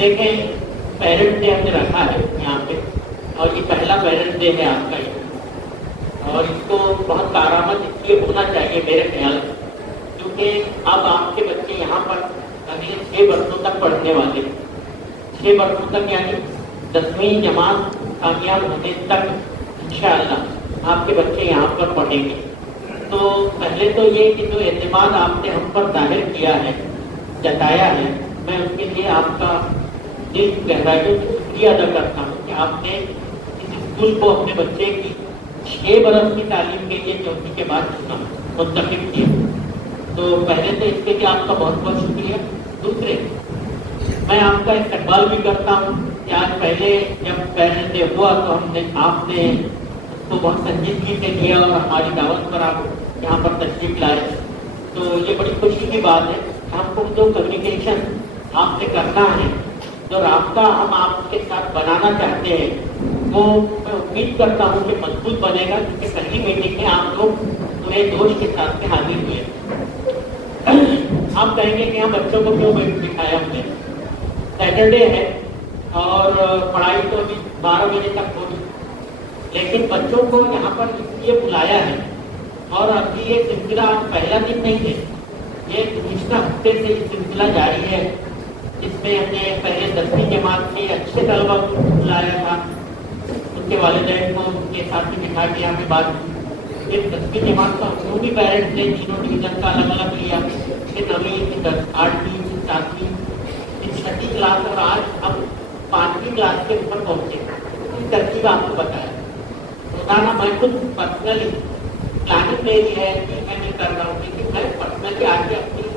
دیکھیں parent day ہم نے رکھا ہے یہاں پہ، اور یہ پہلا پیرنٹ ڈے ہے آپ کا یہ، اور اس کو بہت کارآمد اس لیے ہونا چاہیے میرے خیال سے، کیونکہ اب آپ کے بچے یہاں پر اگلے 6 برسوں تک پڑھنے والے ہیں، 6 برسوں تک یعنی 10ویں جماعت کامیاب ہونے تک انشاءاللہ آپ کے بچے یہاں پر پڑھیں گے۔ تو پہلے تو یہ کہ جو اعتماد آپ نے ہم پر ظاہر کیا ہے، جتایا ہے، میں اس کے لیے آپ کا دل کی گہرائیوں سے شکریہ ادا کرتا ہوں کہ آپ نے اس اسکول کو اپنے بچے کی 6 برس کی تعلیم کے لیے چوتھی کے بعد چنا، منتخب کیا۔ تو پہلے تو اس کے لیے آپ کا بہت بہت شکریہ۔ دوسرے، میں آپ کا استقبال بھی کرتا ہوں کہ آج پہلے جب پیرنٹ ڈے ہوا تو آپ نے اس کو بہت سنجیدگی سے لیا اور ہماری دعوت پر آپ یہاں پر تشریف لائے، تو یہ بڑی خوشی کی بات ہے۔ ہم کو جو کمیونیکیشن آپ سے کرنا ہے، جو رابطہ ہم آپ کے ساتھ بنانا چاہتے ہیں، وہ میں امید کرتا ہوں کہ مضبوط بنے گا، کیونکہ پہلی میٹنگ میں آپ لوگ پورے جوش کے ساتھ میں حاضر ہوئے۔ آپ کہیں گے کہ ہاں بچوں کو کیوں دکھایا ہم نے؟ سیٹرڈے ہے اور پڑھائی تو ابھی 12 بجے تک ہوگی، لیکن بچوں کو یہاں پر اس لیے بلایا ہے، اور ابھی یہ سلسلہ آج پہلا دن نہیں ہے، یہ گزشتہ ہفتے سے یہ سلسلہ جاری ہے، جس میں ہم نے پہلے 10ویں جماعت کے اچھے طلبا کو بلایا تھا، ان کے والدین کو ان کے ساتھ ہی بٹھا کے یہاں پہ بات کی۔ پھر 10ویں جماعت کا عمومی پیرنٹس نے تینوں ڈویژن کا الگ الگ لیا، پھر 9ویں، پھر 8ویں، پھر 7ویں، پھر 6ٹھی کلاس، اور آج ہم 5ویں کلاس کے اوپر پہنچے۔ اس ترتیب آپ کو بتایا روزانہ میں خود پرسنلی پلاننگ میری ہے کہ میں نہیں کر رہا ہوں، لیکن میں پرسنلی آ کے اپنی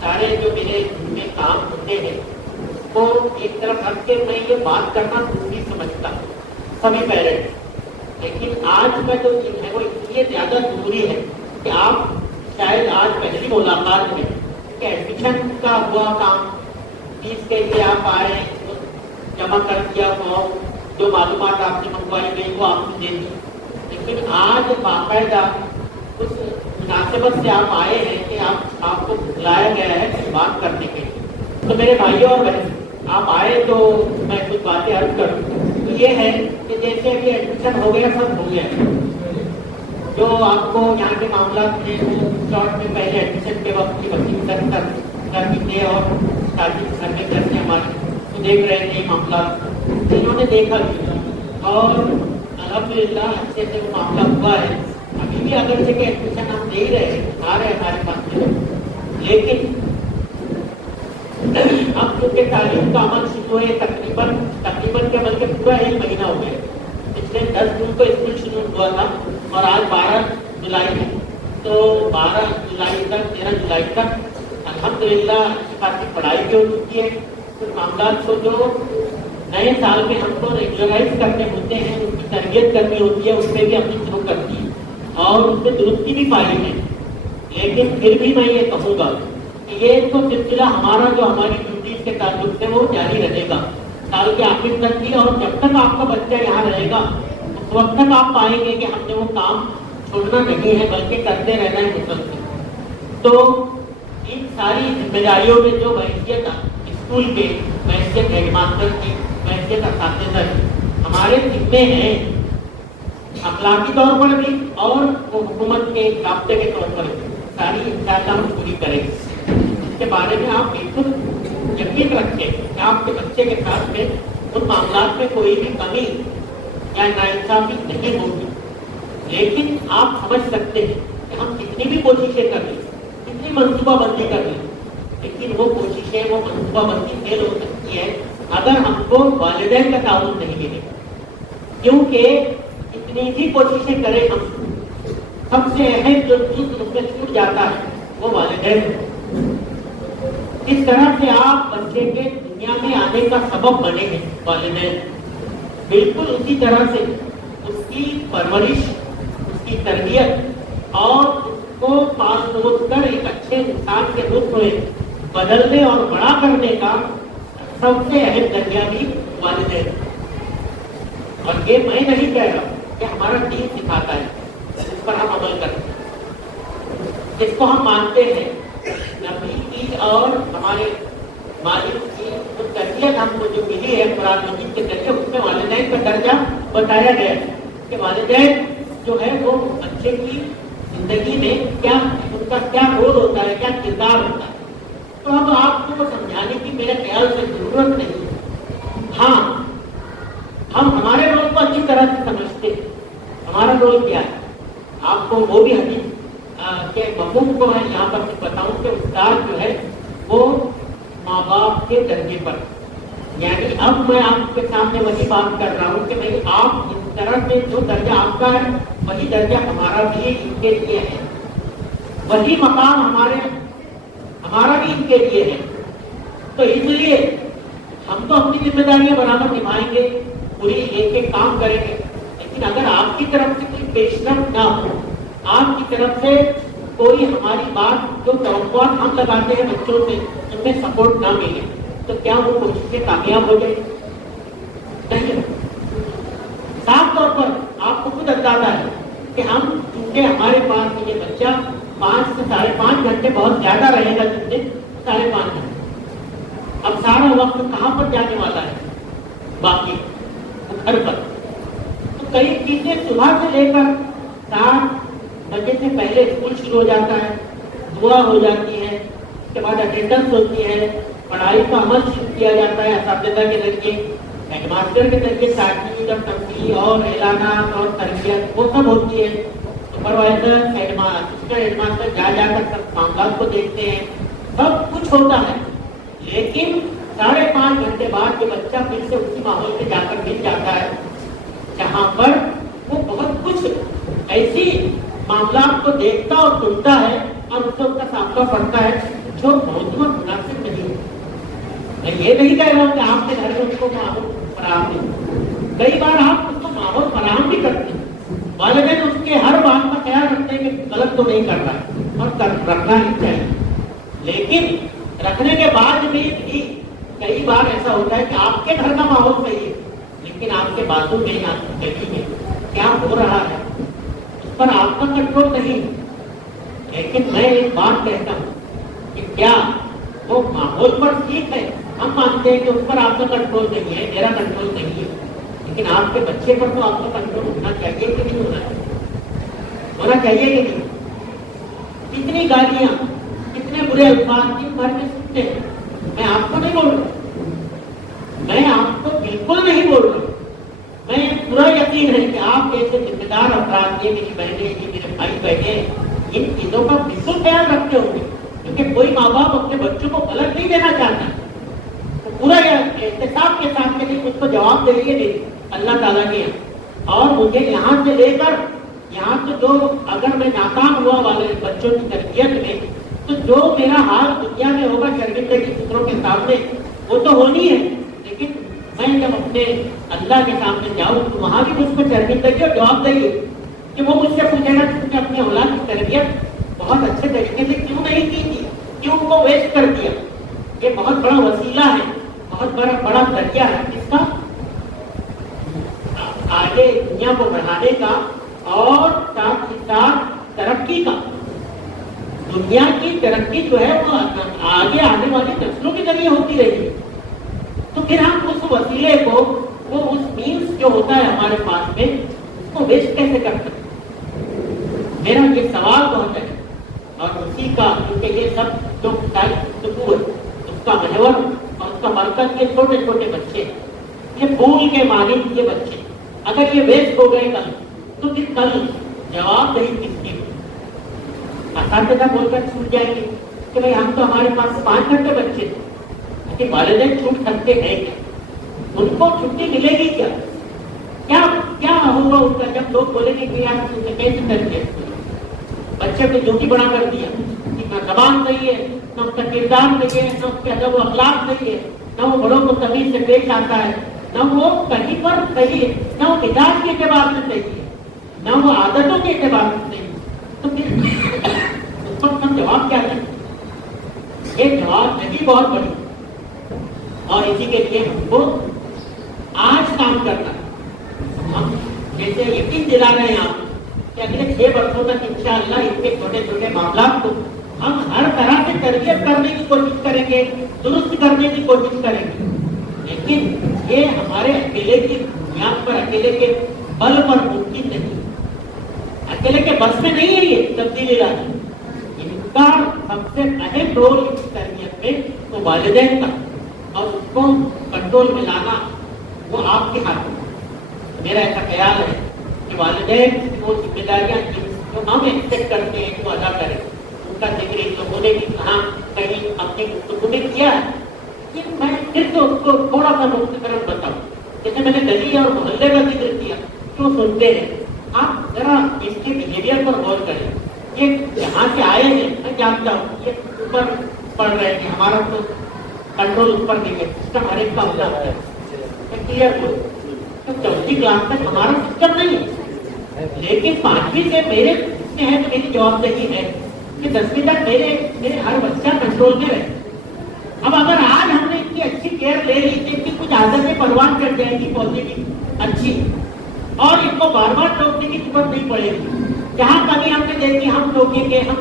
سارے جو میرے میں کام ہوتے ہیں اس کو ایک طرف رکھ کے میں یہ بات کرنا ضروری سمجھتا ہوں سبھی پیرنٹس۔ لیکن آج کا جو دن ہے وہ اس لیے زیادہ ضروری ہے کہ آپ شاید آج پہلی ملاقات ہے کہ ایڈمیشن کا ہوا کام، فیس کے لیے آپ آئے، جمع کر دیا فارم، جو معلومات آپ سے منگوائی گئی وہ آپ نے دے دی، لیکن آج باقاعدہ اس مناسبت سے آپ آئے ہیں کہ آپ کو بلایا گیا ہے کہ بات کرنے کے لیے۔ تو میرے بھائیوں اور بہن، آپ آئے تو میں کچھ باتیں عرض کروں۔ تو یہ ہے کہ جیسے ابھی ایڈمیشن ہو گیا، سب ہو گیا، جو آپ کو یہاں کے معاملات تھے وہ شارٹ میں پہلے ایڈمیشن کے وقت کی وکیل کرتی تھے اور اسٹارٹنگ سروے کرتے ہمارے تو دیکھ رہے تھے معاملات، انہوں نے دیکھا بھی، اور الحمدللہ اچھے سے وہ معاملہ ہوا ہے۔ ابھی بھی اگر سے کہ ایڈمیشن ہم دے رہے ہیں، آ رہے ہیں ہمارے پاس میں، لیکن اب چونکہ تعلیم کا عمل شروع ہے، تقریباً کے بلکہ پورا 1 مہینہ ہو گیا۔ پچھلے 10 جون کو اسکول شروع ہوا تھا اور آج 12 جولائی ہے، تو 12 جولائی تک 13 جولائی تک الحمدللہ اچھی خاصی پڑھائی بھی ہو چکی ہے۔ کچھ معاملات کو جو نئے سال میں ہم کو ریگولرائز کرنے ہوتے ہیں، ان کی تربیت کرنی ہوتی ہے، اس پہ بھی ہم نے شروع کر دی اور اس میں درستی بھی پائی ہے۔ لیکن پھر بھی میں یہ کہوں گا کہ یہ تو سلسلہ ہمارا جو ہماری ڈیوٹیز کے تعلق سے وہ جاری رہے گا سال کے آخر تک بھی، اور جب تک آپ کا بچہ یہاں رہے گا اس وقت تک آپ پائیں گے کہ ہم نے وہ کام چھوڑنا نہیں ہے بلکہ کرتے رہنا ہے مسلسل۔ تو ان ساری ذمہ داریوں میں جو بحیثیت اسکول کے، بحیثیت ہیڈ ماسٹر کی، بحیثیت اساتذہ کی ہمارے ذمے ہیں، اخلاقی طور پر بھی اور حکومت کے رابطے کے طور پر بھی، ساری انشاءاللہ ہم پوری کریں گے۔ اس کے بارے میں آپ بالکل یقین رکھیں کہ آپ کے بچے کے ساتھ میں ان معاملات میں کوئی بھی کمی یا ناانصافی نہیں ہوگی۔ لیکن آپ سمجھ سکتے ہیں کہ ہم کتنی بھی کوششیں کر لیں، کتنی منصوبہ بندی کر لیں، لیکن وہ کوششیں، وہ منصوبہ بندی فیل ہو سکتی ہے اگر ہم کو والدین کا تعاون نہیں ملے گا، کیونکہ کتنی بھی کوششیں کریں ہم، سب سے اہم جو چیز اس میں چھوٹ جاتا ہے وہ والدین ہے۔ اس طرح سے آپ بچے کے دنیا میں آنے کا سبب بنے ہیں والدین، بالکل اسی طرح سے اس کی پرورش، اس کی تربیت اور اس کو پاس پوچھ کر ایک اچھے انسان کے روپ میں بدلنے اور بڑا کرنے کا سب سے اہم ذریعہ بھی والدین۔ اور یہ میں نہیں کہہ رہا کہ ہمارا دین سکھاتا ہے، جس پر ہم عمل کرتے ہیں، جس کو ہم مانتے ہیں، نبی کی اور ہمارے مالک کی تربیت ہم کو جو ملی ہے قرآن مجید کے ذریعے، اس میں والدین کا درجہ بتایا گیا ہے کہ والدین جو ہے وہ بچے کی زندگی میں کیا ان کا کیا رول ہوتا ہے، کیا کردار ہوتا ہے. تو اب آپ کو سمجھانے کی میرے خیال سے ضرورت نہیں ہے. ہاں ہم ہمارے رول کو اچھی طرح سے سمجھتے ہیں. ہمارا رول کیا ہے آپ کو وہ بھی حدیث کے مفہوم کو میں یہاں پر بتاؤں کہ استاد جو ہے وہ ماں باپ کے درجے پر، یعنی اب میں آپ کے سامنے وہی بات کر رہا ہوں کہ بھائی آپ اس طرح سے جو درجہ آپ کا ہے وہی درجہ ہمارا بھی ان کے لیے ہے، وہی مقام ہمارا بھی ان کے لیے ہے. تو اس لیے ہم تو اپنی ذمہ داریاں برابر نبھائیں گے، پوری ایک ایک کام کریں گے، لیکن اگر آپ کی طرف سے کوئی پیشرفت نہ ہو، آپ کی طرف سے کوئی ہماری بات جو توقعات ہم لگاتے ہیں بچوں سے ان میں سپورٹ نہ ملے، تو کیا وہ کوششیں کامیاب ہو جائے؟ نہیں. صاف طور پر آپ کو خود اندازہ ہے کہ ہم چونکہ ہمارے پاس یہ بچہ 5 سے 5.5 گھنٹے بہت زیادہ رہے گا دن میں، 5.5 گھنٹے. اب سارا وقت کہاں پر جانے والا ہے؟ باقی گھر پر. تو کئی چیزیں صبح سے لے کر 7 بجے سے پہلے اسکول شروع ہو جاتا ہے، دعا ہو جاتی ہے، اس کے بعد اٹینڈنس ہوتی ہے، پڑھائی کا عمل شروع کیا جاتا ہے اساتذہ کے ذریعے، ہیڈ ماسٹر کے ذریعے تاکید اور تنقید اور اعلانات اور تربیت وہ سب ہوتی ہے. سپروائزر ہیڈ ماسٹر جا کر سب معاملات کو دیکھتے ہیں، سب کچھ ہوتا ہے. لیکن 5.5 گھنٹے بعد جو بچہ پھر سے اسی ماحول میں جا کر مل جاتا ہے جہاں پر وہ بہت کچھ ایسی معاملات کو دیکھتا اور سنتا ہے اور اس سے اس کا سامنا پڑتا ہے جو موضوع مناسب نہیں ہے. میں یہ نہیں کہہ رہا ہوں کہ آپ کے گھر میں اس کو ماحول فراہم نہیں، کئی بار آپ اس کو ماحول فراہم بھی کرتے ہیں، والدین اس کے ہر بات کا خیال رکھتے ہیں کہ غلط تو نہیں کر رہا ہے اور رکھنا ہی چاہیے. لیکن رکھنے کے بعد بھی کئی بار ایسا ہوتا ہے کہ آپ کے گھر کا ماحول صحیح ہے لیکن آپ کے بازو میں آپ کی گلی میں کیا ہو رہا ہے اس پر آپ کا کنٹرول نہیں. لیکن میں ایک بات کہتا ہوں کہ کیا وہ ماحول پر ٹھیک ہے، ہم مانتے ہیں کہ اس پر آپ کا کنٹرول نہیں ہے، میرا کنٹرول نہیں ہے، لیکن آپ کے بچے پر تو آپ کا کنٹرول ہونا چاہیے کہ نہیں ہونا چاہیے کہ نہیں. کتنی گالیاں، کتنے برے الفاظ دن بھر میں سنتے ہیں. میں آپ کو نہیں بول رہا، میں آپ کو بالکل نہیں بول رہا. میں پورا یقین ہے کہ آپ جیسے ذمہ دار افراد، یہ میری بہنیں، یہ میرے بھائی بہنیں، ان چیزوں کا بالکل خیال رکھتے ہوں گے، کیونکہ کوئی ماں باپ اپنے بچوں کو غلط نہیں دینا چاہتا. تو پورا احتساب کے ساتھ کہ مجھ کو جواب دے لیے اللہ تعالیٰ کے یہاں، اور مجھے یہاں سے لے کر یہاں سے جو اگر میں ناکام ہوا والے بچوں کی تربیت میں، تو جو میرا حال دنیا میں ہوگا شرمندگی دوسروں کے سامنے وہ تو ہونی ہے. لیکن میں جب اپنے اللہ کے سامنے جاؤں تو وہاں بھی مجھ کو شرمندگی اور جواب دہی کہ وہ مجھ سے پوچھے گا کہ تم نے اپنے اولاد کی تربیت بہت اچھے طریقے سے کیوں نہیں کی تھی، کیوں کو ویسٹ کر دیا. یہ بہت بڑا وسیلہ ہے، بہت بڑا ذریعہ ہے اس کا آگے دنیا کو بڑھانے کا اور ساتھ ہی ساتھ ترقی کا. دنیا کی ترقی جو ہے وہ آگے آنے والی نسلوں کے ذریعے ہوتی رہی ہے. تو پھر ہم اس وسیلے کو، وہ اس مینس جو ہوتا ہے ہمارے پاس میں، اس کو ویسٹ کیسے کر سکتے؟ میرا یہ سوال بہت ہے. اور اسی کا، کیونکہ یہ سب جو اس کا محور اور اس کا مرکز یہ چھوٹے چھوٹے بچے، یہ پھول کے مانند یہ بچے اگر یہ ویسٹ ہو گئے کل، تو پھر کل جواب دہی کس کی؟ اساتذہ بول کر چھوٹ جائیں گے کہ بھائی ہم تو ہمارے پاس 5 گھنٹے بچے تھے، لیکن والدین چھوٹ سکتے ہیں کیا؟ ان کو چھٹی ملے گی کیا؟ کیا ہوگا اس کا جب لوگ بولیں گے کہ یار تم نے کیسے کر دیا، بچے کو جو بھی بڑا کر دیا، نہ زبان صحیح ہے، نہ اس کا کردار صحیح ہے، نہ اس کے ادب و اخلاق صحیح ہے، نہ وہ بڑوں کو تمیز سے پیش آتا ہے، نہ وہ کہیں پر صحیح ہے، نہ وہ مزاج کے اعتبار سے صحیح ہے، نہ وہ عادتوں کے اعتبار سے صحیح ہے. تو پھر اس پر ہم جواب کیا دیں؟ یہ جواب نہیں بہت بڑی، اور اسی کے لیے ہم کو آج کام کرنا. ہم جیسے یقین دلا رہے ہیں آپ کہ اگلے 6 برسوں تک انشاءاللہ ان کے چھوٹے چھوٹے معاملات کو ہم ہر طرح سے تربیت کرنے کی کوشش کریں گے، درست کرنے کی کوشش کریں گے. لیکن یہ ہمارے اکیلے کی بنیاد پر، اکیلے کے بل پر ممکن نہیں، اکیلے کے بس میں نہیں ہے یہ تبدیلی لانا. ان کا سب سے اہم رول اس تربیت میں تو والدین کا، اور اس کو کنٹرول میں لانا وہ آپ کے ہاتھ میں. میرا ایسا خیال ہے کہ والدین وہ ذمہ داریاں جو ہم ایکسپیکٹ کرتے ہیں وہ ادا کریں. ان کا ذکر ان لوگوں نے بھی کہاں کہیں اپنی گفتگو میں کیا ہے. میں پھر تو اس کو تھوڑا سا مختصراً بتاؤں. جیسے میں نے گلی اور محلے کا ذکر کیا، کیوں سنتے ہیں آپ ذرا اس کے بیہیویئر پر غور کریں. یہ جہاں سے آئے ہیں میں جانتا ہوں یہ اوپر پڑھ رہے ہیں، ہمارا تو کنٹرول اوپر نہیں ہے، سسٹم ہر ایک کا ہوتا ہے. کلیئر ہو تو 4th کلاس تک ہمارا سسٹم نہیں ہے، لیکن 5ویں سے میرے میں ہے تو میری جوابداری ہے کہ 10ویں تک میرے ہر بچہ کنٹرول میں رہے. اب اگر آج ہم نے ان کی اچھی کیئر لے لی تو ان کی کچھ عادتیں پروان کر جائیں گی پازیٹیو اچھی، اور ان کو بار بار ٹوکنے کی ضرورت نہیں پڑے گی. جہاں کبھی ہم نے دیکھی ہم روکیں گے، ہم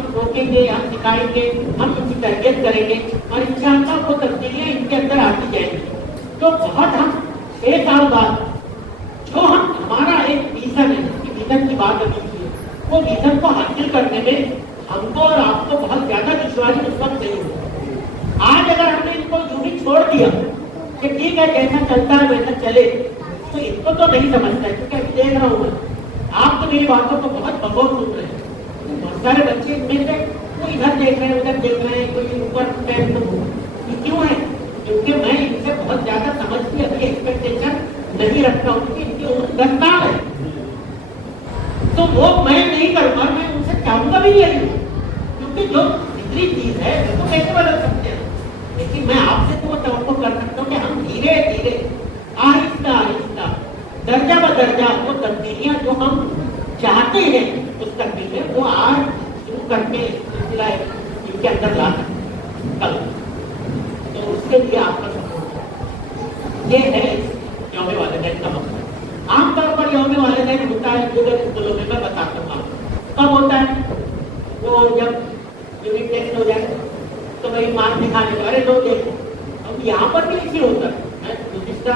سکھائیں گے، ہم ان کی تربیت کریں گے، اور انشاءاللہ وہ تبدیلیاں ان کے اندر آتی جائیں گی. تو بہت ہم 6 سال بعد جو ہمارا ایک ویژن ہے، جس کی ویژن کی بات ابھی کی ہے، وہ ویژن کو حاصل کرنے میں ہم کو اور آپ کو بہت زیادہ دشواری اس وقت نہیں ہوگی. آج اگر ہم نے ان کو یوں ہی چھوڑ دیا کہ ٹھیک ہے جیسا چلتا ہے ویسا چلے، تو ان کو تو نہیں سمجھتا ہے. کیونکہ ابھی دیکھ رہا ہوں میں، آپ تو میری باتوں کو بہت بغور سن رہے ہیں. بہت سارے بچے ان میں سے وہ ادھر دیکھ رہے ہیں، ادھر دیکھ رہے ہیں، کوئی اوپر پیر تو یہ کیوں ہے؟ کیونکہ میں ان سے بہت زیادہ سمجھ کی ابھی ایکسپیکٹیشن نہیں رکھتا ہوں کہ ان کی عمر 10 سال ہے. تو وہ میں نہیں کروں گا، میں ان سے چاہوں گا بھی نہیں، کیونکہ جو فطری چیز ہے اس کو کیسے بدل سکتے ہیں. لیکن میں آپ سے تو وہ توقع کر سکتا ہوں کہ ہم دھیرے دھیرے آہستہ آہستہ درجہ بدرجہ وہ تبدیلیاں جو ہم چاہتے ہیں اس تبدیلی میں وہ آج شروع کر کے سلسلہ ان کے اندر لا سکتے کل. تو اس کے لیے آپ کا سپورٹ یہ ہے یوم والدین کا مقصد. عام طور پر یوم والدین ہوتا ہے دیگر اسکولوں میں، میں بتاتا ہوں آپ کب ہوتا ہے. وہ جب یونٹ ٹیسٹ ہو جائے تو وہی مارک دکھانے کا، ارے لو دیکھو. اب یہاں پر بھی اسی ہوتا ہے. میں گزشتہ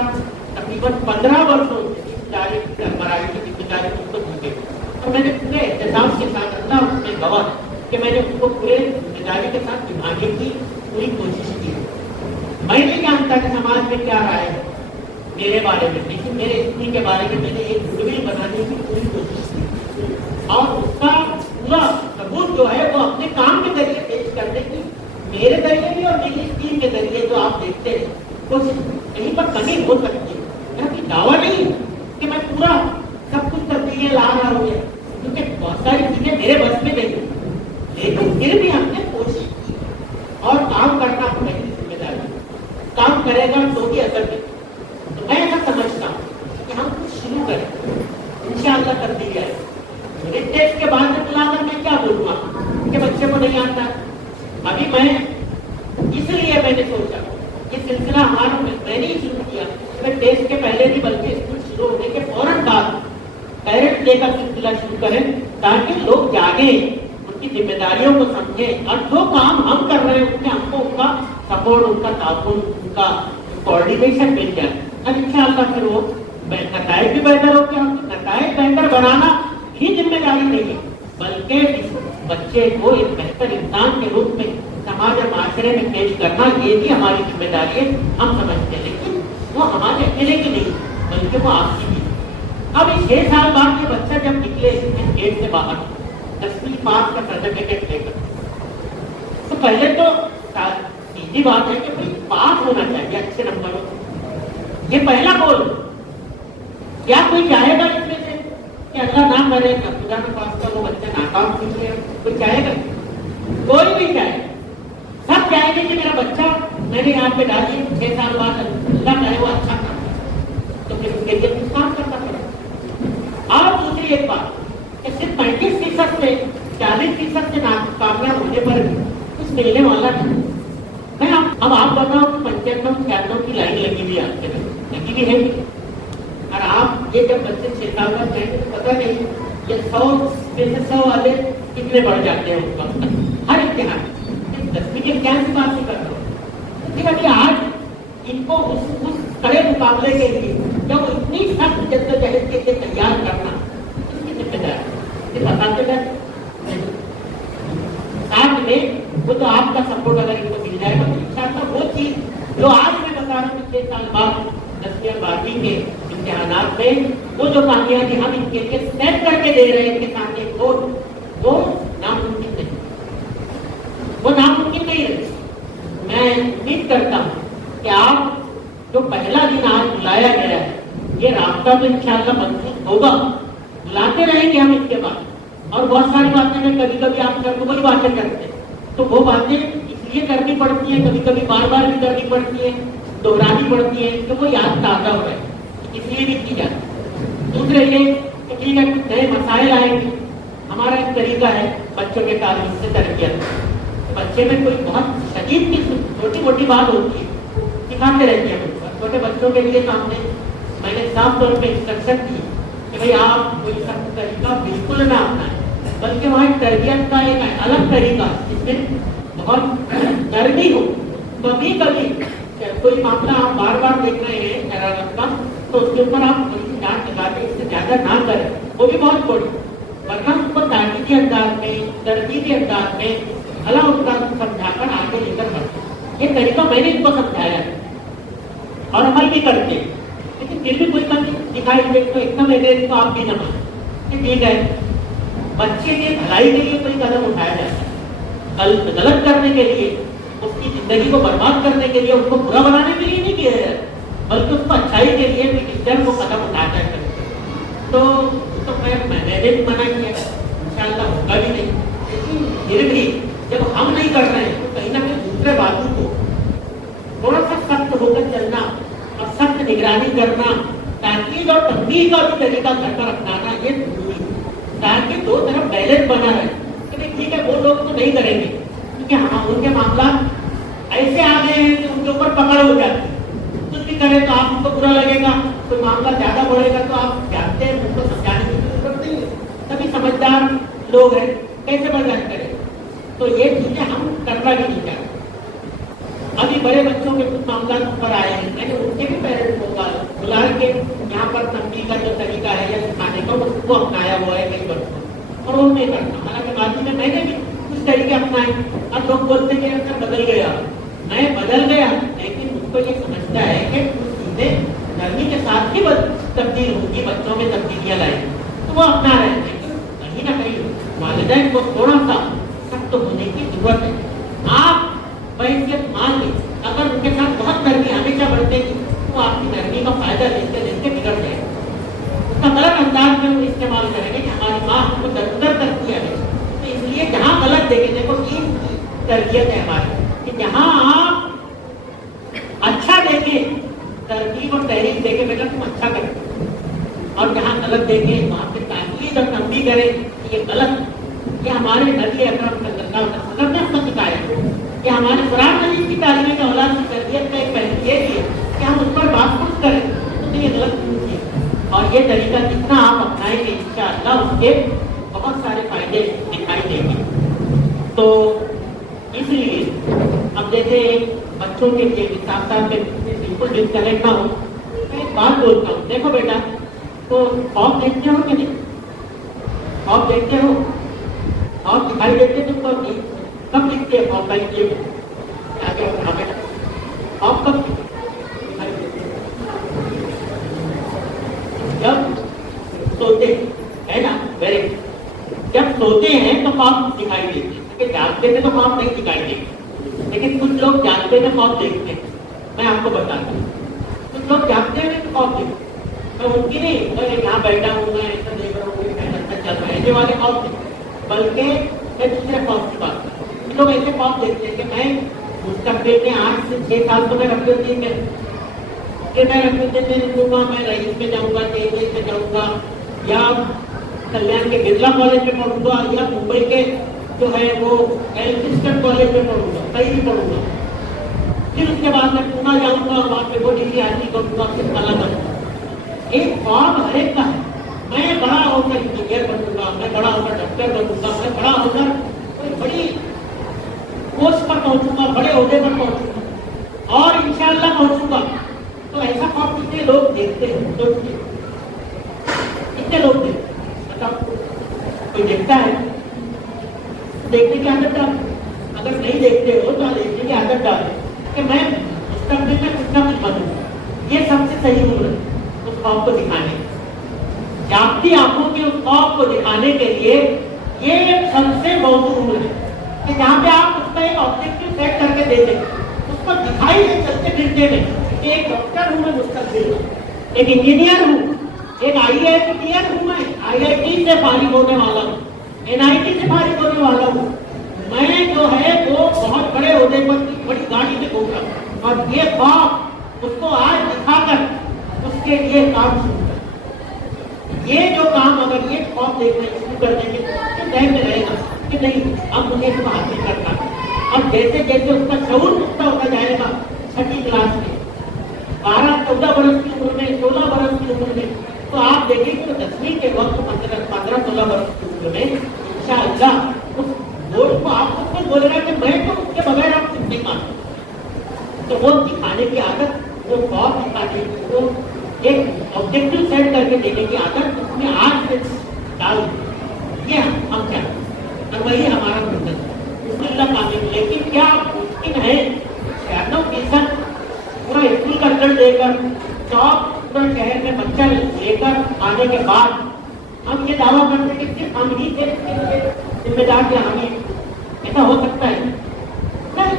تقریباً 15 برسوں سے سربراہی کی ذمہ داری اس کو دی گئی، تو میں نے پورے احتساب کے ساتھ، اللہ اس میں گواہ کہ میں نے اس کو پورے ذمہ داری کے ساتھ نبھانے کی پوری کوشش کی. میں نہیں جانتا کہ سماج میں کیا رائے ہے میرے بارے میں، لیکن میرے اسکول کے بارے میں نے ایک گڈ ول بنانے کی پوری کوشش کی، اور اس کا پورا ثبوت جو ہے وہ اپنے کام کے ذریعے پیش کرنے کی میرے ذریعے بھی اور میری اسکیم کے ذریعے جو آپ دیکھتے ہیں کچھ کہیں پر کمی ہو سکتی ہے. میرا دعویٰ نہیں کہ میں پورا سب کچھ تبدیلیاں لا رہا ہوں، کیونکہ بہت ساری چیزیں میرے بس میں نہیں، لیکن پھر بھی ہم نے کوشش کی اور کام کرنا ہماری ذمہ داری. کام کرے گا تو بھی اثر نہیں. تو میں ایسا سمجھتا ہوں کہ ہم کچھ شروع کریں، انشاءاللہ تبدیلی آئے. یونٹ ٹیسٹ کے بعد بلا کر میں کیا بولوں گا کہ بچے کو نہیں آتا. ابھی میں اس لیے میں نے سوچا یہ سلسلہ ہمارا میں نے ہی شروع کیا، میں ٹیسٹ کے پہلے بھی بلکہ اسکول شروع ہونے کے فوراً بعد پیرنٹس ڈے کا سلسلہ شروع کریں، تاکہ لوگ جاگیں، ان کی ذمہ داریوں کو سمجھیں، اور جو کام ہم کر رہے ہیں اس میں ہم کو ان کا سپورٹ، ان کا تعاون، ان کا کوآرڈینیشن مل جائے. اور انشاءاللہ پھر وہ نتائج بھی بہتر ہوتے ہیں. نتائج بہتر بنانا ہی ذمہ داری نہیں ہے، بلکہ اس بچے کو ایک بہتر انسان کے روپ میں سماج اور معاشرے میں پیش کرنا یہ بھی ہماری ذمہ داری ہے. ہم سمجھتے ہیں، لیکن وہ ہمارے اکیلے کی نہیں بلکہ وہ آپ کی بھی. اب 6 سال بعد یہ بچہ جب نکلے اس گیٹ سے باہر 10ویں پاس کا سرٹیفکیٹ لے کر، تو پہلے تو سیدھی بات ہے کہ بھائی پاس ہونا چاہیے اچھے نمبروں. یہ پہلا گول. کیا کوئی چاہے گا اس میں سے کہ اللہ نہ کرے گا خدا نہ پاس کا وہ بچہ ناکام نکلے؟ کوئی چاہے گا؟ کوئی بھی چاہے. سب چاہیں گے کہ میرا بچہ میں نے یہاں پہ ڈالی 6 سال بعد اللہ چاہے وہ اچھا کرتا، تو پھر اس کے لیے کچھ کام کرنا پڑا. اور دوسری ایک بات کہ صرف 35% سے 40% سے کامیاب ہونے پر بھی کچھ ملنے والا نہیں. میں اب آپ بتاؤ کہ 95-96 کی لائن لگی ہوئی آپ کے لگی ہوئی ہے، اور آپ یہ جب بچے 6 سال بعد جائیں گے تو پتہ نہیں یہ 100 میں سے 100 والے کتنے بڑھ جاتے ہیں ان کا ہر امتحان. 10ویں کے امتحان سے بات نہیں کر رہا ہوں، لیکن ابھی آج ان کو اس कड़े मुकाबले के लिए जब इतनी सख्त जद्दोजहद के लिए तैयार करना इसकी जिम्मेदारी ये बताते हैं साथ में वो तो आपका सपोर्ट अगर इनको मिल जाएगा तो इंशाअल्लाह वो चीज जो आज मैं बता रहा हूँ 6 साल बाद 10वीं 12वीं के इम्तिहानात में वो जो कामयाबी हम इनके लिए सेट करके दे रहे हैं इनके सामने वो नामुमकिन नहीं, वो नामुमकिन नहीं रहे। मैं उम्मीद करता हूँ कि आप जो पहला दिन आज बुलाया गया है ये रास्ता तो इंशाअल्लाह मजबूत होगा, बुलाते रहेंगे हम इसके बाद। और बहुत सारी बातें में कभी कभी आप सबको वही बातें करते हैं तो वो बातें इसलिए करनी पड़ती है, कभी कभी बार बार भी करनी पड़ती है, दोहरानी पड़ती है कि वो याद ताज़ा हो रहा है, इसलिए भी की जाती है। दूसरे ये कि ठीक है कुछ नए मसाइल आएंगे, हमारा एक तरीका है बच्चों के तालीम से तरबियत। बच्चे में कोई बहुत शदीद की छोटी मोटी बात होती है सिखाते रहते हैं छोटे बच्चों के लिए। सामने मैंने साफ तौर पर इंस्ट्रक्शन दी कि भाई आप कोई सख्त तरीका बिल्कुल ना अपनाएं, बल्कि वहाँ तरबियत का एक अलग तरीका जिसमें बहुत नरमी हो। कभी कभी कोई मामला आप बार बार देख रहे हैं शरारत का तो उसके ऊपर आप थोड़ी सी डांट लगा के इससे ज्यादा ना करें, वो भी बहुत थोड़ी, वरना उसको ताकीदी अंदाज में तरजीही अंदाज में अला उसका समझाकर आगे लेकर बढ़ते। ये तरीका मैंने इनको समझाया है और अमल भी करते हैं, लेकिन फिर भी कोई कमी दिखाई दे तो इतना मैंने इसको आप भी न माने कि ठीक है बच्चे की भलाई के लिए कोई कदम उठाया जाता है, कल गलत करने के लिए उसकी जिंदगी को बर्बाद करने के लिए उसको बुरा बनाने के लिए नहीं किया जाए बल्कि उसको अच्छाई के लिए भी टीचर को कदम उठाया जाए। तो मैंने भी मना किया इंशाअल्लाह होगा भी नहीं, लेकिन फिर भी जब हम नहीं कर रहे हैं तो कहीं ना कहीं दूसरे बातों को थोड़ा सा सख्त होकर चलना और सख्त निगरानी करना, ताकीद और तंबीह का भी तरीका घर पर अपनाना ये जरूरी है ताकि दो तरफ बैलेंस बना रहे। ठीक है वो लोग तो नहीं करेंगे क्योंकि हाँ उनके मामला ऐसे आ गए हैं कि उनके ऊपर पकड़ हो जाती है, कुछ भी करें तो आपको बुरा लगेगा, कोई मामला ज्यादा बढ़ेगा तो आप जानते हैं उनको समझाने की जरूरत नहीं है, सभी समझदार लोग हैं, कैसे बर्दाश्त करें। तो ये चीजें हम करना भी नहीं चाहते। अभी बड़े बच्चों के कुछ मामला ऊपर आए हैं, मैंने उनके भी पेरेंट्स को बुला के यहाँ पर तंबीह का जो तरीका है या सिखाने का वो अपनाया हुआ है कई बच्चों और वो नहीं करना। हालांकि बाकी में मैंने भी कुछ तरीके अपनाए। अब लोग बोलते हैं कि अंदर बदल गया, मैं बदल गया, लेकिन उसको ये समझता है कि कुछ चीजें नरमी के साथ ही तब्दील होगी, बच्चों में तब्दीलियां लाएंगी तो वो अपना रहे हैं। कहीं ना कहीं वालिदैन को थोड़ा सा सख्त होने की जरूरत है। आप बैसियत मान लें, अगर उनके साथ बहुत नरमी हमेशा बरतेगी तो आपकी नरमी का फायदा लेते लेते बिगड़ जाएगा। उसका गलत अंदाज में वो इस्तेमाल करेंगे कि हमारी माँ हमको दरगुदर करती है, तो इसलिए जहाँ गलत देखें, देखो तीन तरबियत है हमारी कि जहाँ आप अच्छा देखें तरकीब और तहरीक देखें बेटा तुम अच्छा करें, और जहाँ गलत देखें वहाँ पे ताकीद और तंबीह करें कि ये गलत। ये हमारे नबी अकरम सल्लल्लाहु अलैहि वसल्लम ने हमको सिखाया, कि हमारे कुरान मजीद की तालीम में औलाद की तरबियत का एक पहलू ये भी है कि हम उस पर बात कुछ करें तो ये गलत नहीं है। और ये तरीका जितना आप अपनाएंगे इंशाअल्लाह उसके बहुत सारे फायदे दिखाई देंगे। तो इसलिए अब जैसे बच्चों के लिए साथ साथ में बिल्कुल डिस्कनेक्ट ना हो, मैं एक बात बोलता हूँ, देखो बेटा तो खौफ देखते हो कि नहीं, खौफ देखते हो, खौफ दिखाई देते तुमको कब दिखते हैं खौफ भाई ये आगे हमें खौफ कब दिखाई देते जब सोते है ना, वेरी जब सोते हैं तो खौफ दिखाई देते हैं, जागते में तो खौफ नहीं दिखाई देते, लेकिन कुछ लोग जागते में खौफ देखते हैं। मैं आपको बताता हूँ कुछ लोग जागते हैं तो खौफ देखते, मैं उनकी नहीं, मैं यहाँ बैठा हूँ, मैं ऐसा देख रहा हूँ अच्छा चल रहा है ऐसे वाले खौफ नहीं, बल्कि मैं दूसरे खौफ की बात करता हूँ। लोग ऐसे खौफ देखते हैं कि मैं मुस्तकबिल में 8 से 6 साल तो मैं रखूँगी में कि मैं रखूँगी में रहूँगा, मैं रईस में जाऊँगा, केंद्र में जाऊँगा, या कल्याण के बिरला कॉलेज में पढ़ूंगा, या मुंबई के जो है वो एल्फिस्टन कॉलेज में पढ़ूंगा, कहीं भी पढ़ूंगा, फिर उसके बाद मैं पूना जाऊंगा और वहाँ पे वो डिग्री हासिल करूंगा, फिर कला करूंगा। एक ख्वाब हर एक का है, मैं बड़ा होकर इंजीनियर बनूंगा, मैं बड़ा होकर डॉक्टर बनूंगा, मैं बड़ा होकर कोई बड़ी पोस्ट पर पहुंचूंगा, बड़े ओहदे पर पहुंचूंगा और इंशाअल्लाह पहुंचूंगा। तो ऐसा कोई देखता है? देखने की आदत डाल, अगर नहीं देखते हो तो देखने की आदत डाल कि मैं मुस्तकबिल में कुछ ना कुछ बनूं। ये सबसे सही उम्र है उस ख्वाब को दिखाने, जागती आंखों की उस ख्वाब को दिखाने के लिए ये सबसे बहुत उम्र है कि जहाँ पे आप उसका एक ऑब्जेक्टिव सेट करके दे दें, उसको दिखाई दे चलते फिरते में कि एक डॉक्टर हूँ मैं मुस्तकबिल में, एक इंजीनियर हूँ, एक IIT हूँ, मैं IIT से फारिग होने वाला हूँ, NIT से फारिग होने वाला हूँ, मैं जो है वो बहुत बड़े ओहदे पर बड़ी गाड़ी में घूम रहा हूँ, और ये ख्वाब उसको आज दिखाकर उसके लिए काम शुरू कर। ये जो काम अगर ये ख्वाब देखने शुरू कर देंगे तो ध्यान में रहेगा कि नहीं अब मुझे इसको हासिल करना। अब जैसे जैसे उसका शऊर पुख्ता होता जाएगा, छठी क्लास में 12-14 बरस की उम्र में, 16 बरस की उम्र में, तो आप देखेंगे तो 10वीं के वक्त 15-16 बरस की उम्र में इंशाअल्लाह उस बोर्ड को आप खुद बोलेगा कि मैं तो उसके बगैर आप कुछ नहीं मानते। तो वो दिखाने की आदत, वो ख्वाब दिखाने की, वो एक ऑब्जेक्टिव सेट करके देने की आदत उसमें आज से डाल, ये हम क्या और वही हमारा मुद्दा है। लेकिन क्या मुमकिन है 96% पूरा स्कूल का रिजल्ट देकर टॉप पूरा शहर में बच्चा लेकर आने के बाद हम ये दावा करते हैं कि सिर्फ हम ही थे जिम्मेदार थे, हम ही? ऐसा हो सकता है? नहीं,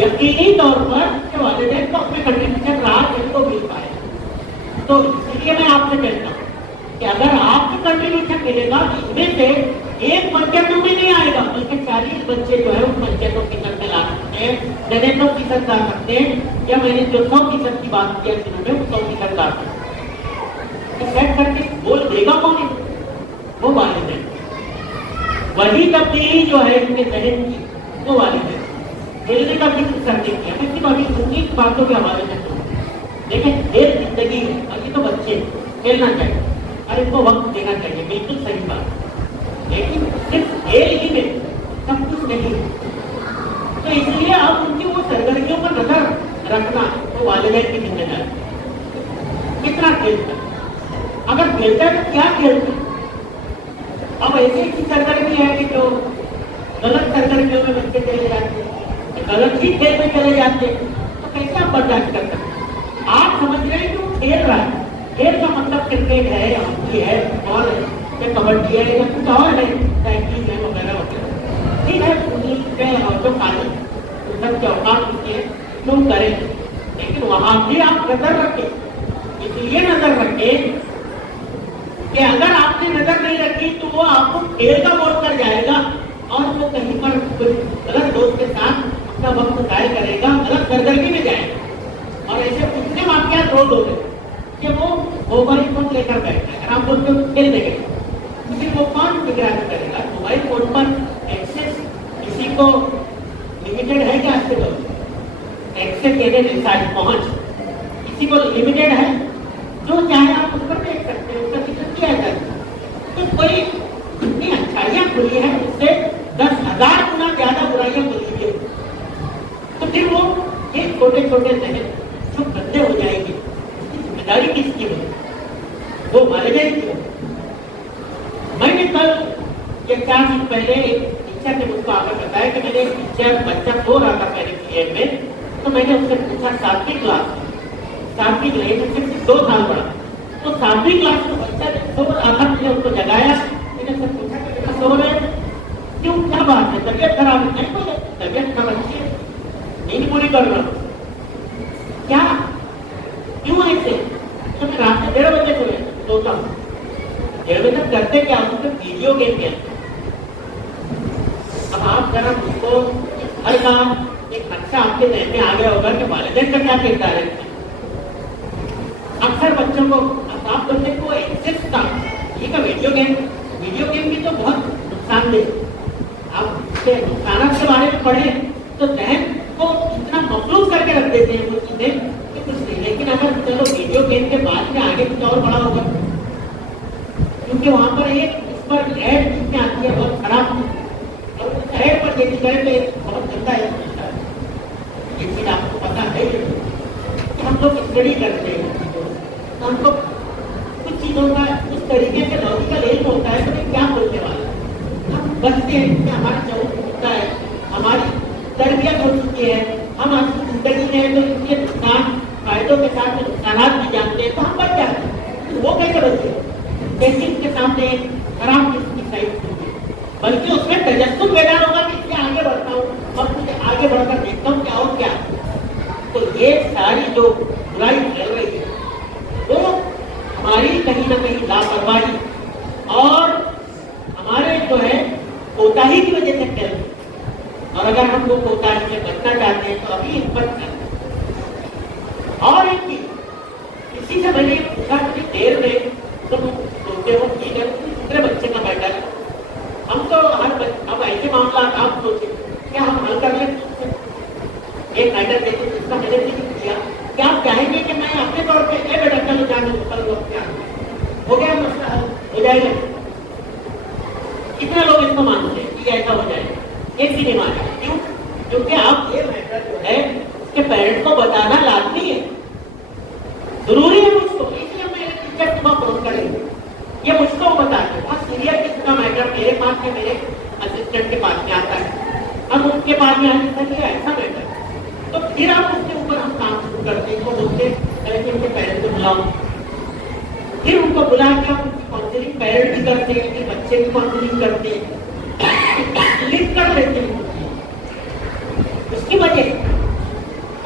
यकीनी तौर पर वालिदैन को अपने कंट्रीब्यूशन रहा जिनको मिल पाए। तो इसलिए मैं आपसे कहता हूँ कि अगर आपको कंट्रीब्यूशन मिलेगा तो इसमें से एक पंचायतों में नहीं आएगा, बल्कि 40 बच्चे जो है उन पंचायतों की तरफ में ला सकते हैं, 99% ला सकते हैं, या मैंने जो 100% की बात किया जिन्होंने 100% ला सकते हैं। सेट करके बोल देगा कौन है? वो वालिदैन। वही तब्दीली जो है इनके जहन की, वो वालिदैन। खेलने का भी करने की, हमें सिर्फ अभी उन्हीं बातों के हवाले से लेकिन खेल जिंदगी है, अभी तो बच्चे खेलना चाहिए और इनको वक्त देना चाहिए, बिल्कुल सही बात। लेकिन सिर्फ खेल ही में सब कुछ नहीं है, तो इसलिए अब उनकी वो सरगर्मियों पर नजर रखना वो वालिदैन की जिम्मेदारी। कितना खेलता है, अगर खेलता है तो क्या खेलता है? अब ऐसी सरगर्मी है कि जो गलत सरगर्मियों में बच्चे चले जाते हैं, गलत ही खेल में चले जाते हैं, तो कैसे आप बर्दाश्त कर सकते हैं? आप समझ रहे हैं कि वो खेल रहा है, खेल का मतलब क्रिकेट है, हॉकी है, फुटबॉल है, कबड्डी है, या कुछ और है, साइकिलिंग है वगैरह वगैरह। ठीक है, जो कानून सब के औकात होती है तो करें, लेकिन वहां भी आप नजर रखें। इसलिए नजर रखें कि अगर आपने नजर नहीं रखी तो वो आपको खेल का बोध कर जाएगा और वो कहीं पर गलत दोस्त के साथ अपना वक्त जाया करेगा, गलत सरगर्मी में जाएगा। और ऐसे कितने वाकयात रोज हो गए कि वो मोबाइल फोन लेकर बैठा है, आप बोलते हो खेल देंगे, लेकिन वो कौन निगरानी करेगा? मोबाइल फोन पर एक्सेस किसी को लिमिटेड है क्या? आपके लोग एक्सेस के रिसार्ज पहुंच किसी को लिमिटेड है, जो चाहे आप उस पर देख सकते हैं, उसका जिक्र किया जाए। तो कोई इतनी अच्छाइयाँ खुली है, उससे 10,000 गुना ज्यादा बुराइयां खुली है। तो फिर वो ये छोटे छोटे जहन जो गंदे हो जाएंगे, उसकी जिम्मेदारी किसकी है? वो वालिदैन की है। मैंने कल ये 4 दिन पहले एक टीचर ने मुझको आकर बताया कि मैंने एक टीचर बच्चा सो रहा था पहले पीरियड में, तो मैंने उससे पूछा 7वीं क्लास 7वीं क्लास सिर्फ 2 साल बड़ा, तो 7वीं क्लास में बच्चा सो रहा था, मैंने उसको जगाया, मैंने उससे पूछा कि बेटा सो रहे क्यों, क्या बात है, तबियत खराब है? नहीं बोले तबियत खराब अच्छी है, नींद पूरी कर रहा हूँ। क्या क्यों ऐसे? तो मैं रात में 1:30 बजे सोता हूँ। 1:30 बजे तक करते क्या? उसमें वीडियो गेम खेलते। अब आप जरा मुझको हर काम एक अच्छा आपके जहन में आ गया होगा कि वालिदैन का क्या किरदार है। अक्सर बच्चों को आप बच्चे को एक्सेस का ये का वीडियो गेम भी तो बहुत नुकसानदेह। आप इसके नुकसान के बारे में पढ़े तो जहन को इतना मखलूस करके रख देते हैं वो चीजें कि कुछ नहीं। लेकिन अगर चलो वीडियो गेम के बाद में आगे कुछ और बड़ा होगा, क्योंकि वहां पर एक इस पर एड जिसमें आती है बहुत खराब, और उस एड पर यदि करें तो बहुत गंदा है। ये चीज आपको पता है कि हम लोग स्टडी करते हैं तो हमको कुछ चीजों का उस तरीके से लॉजिकल एज होता है तो क्या बोलने वाला है। बचते हैं, जिससे हमारा शौक होता है, हमारी तरबियत हो चुकी है, हम अपनी जिंदगी में तो इनके नुकसान फायदों के साथ नुकसान भी जानते हैं, तो हम बच जाते हैं। वो कैसे बचे? कैसे इसके सामने खराब किस्म की साइड होगी, बल्कि उसमें तजस्सुम पैदा होगा कि इससे आगे बढ़ता हूँ और मुझे आगे बढ़कर देखता हूँ क्या और क्या। तो ये सारी जो बुराई फैल रही है वो हमारी कहीं ना कहीं लापरवाही और हमारे जो है कोताही की वजह से फैल रही है। और अगर हम वो कोताही से बचना चाहते हैं तो अभी बच सकते। और एक चीज इसी से मैंने पूछा कि देर में तुम सोचते हो कि दूसरे बच्चे का मैटर, हम तो अब ऐसे मामला आप सोचे क्या हम हल कर लें? एक मैटर देखो जिसका मैंने जिक्र किया, क्या आप चाहेंगे कि मैं अपने तौर पे ए बेटा चलो जाने कल क्या हो गया मसला हल हो जाएगा? कितने लोग इसको मानते हैं कि ऐसा हो जाएगा? एक भी नहीं माना। क्यों? क्योंकि आप ये मैटर जो है उसके पेरेंट्स को बताना लाजमी है, जरूरी है मुझको। इसलिए मैं टीचर सुबह फोन करेंगे, ये मुझको बताते हैं। बहुत सीरियस किस्म का मैटर मेरे पास है, मेरे असिस्टेंट के पास में आता है, हम उसके पास में आने से ऐसा मैटर, तो फिर आप उसके ऊपर हम काम शुरू करते हैं। तो बोलते हैं उनके पेरेंट्स को बुलाओ, फिर उनको बुला के हम काउंसलिंग पेरेंट भी करते हैं, फिर बच्चे की काउंसलिंग करते हैं, लिख कर लेते हैं उसकी वजह।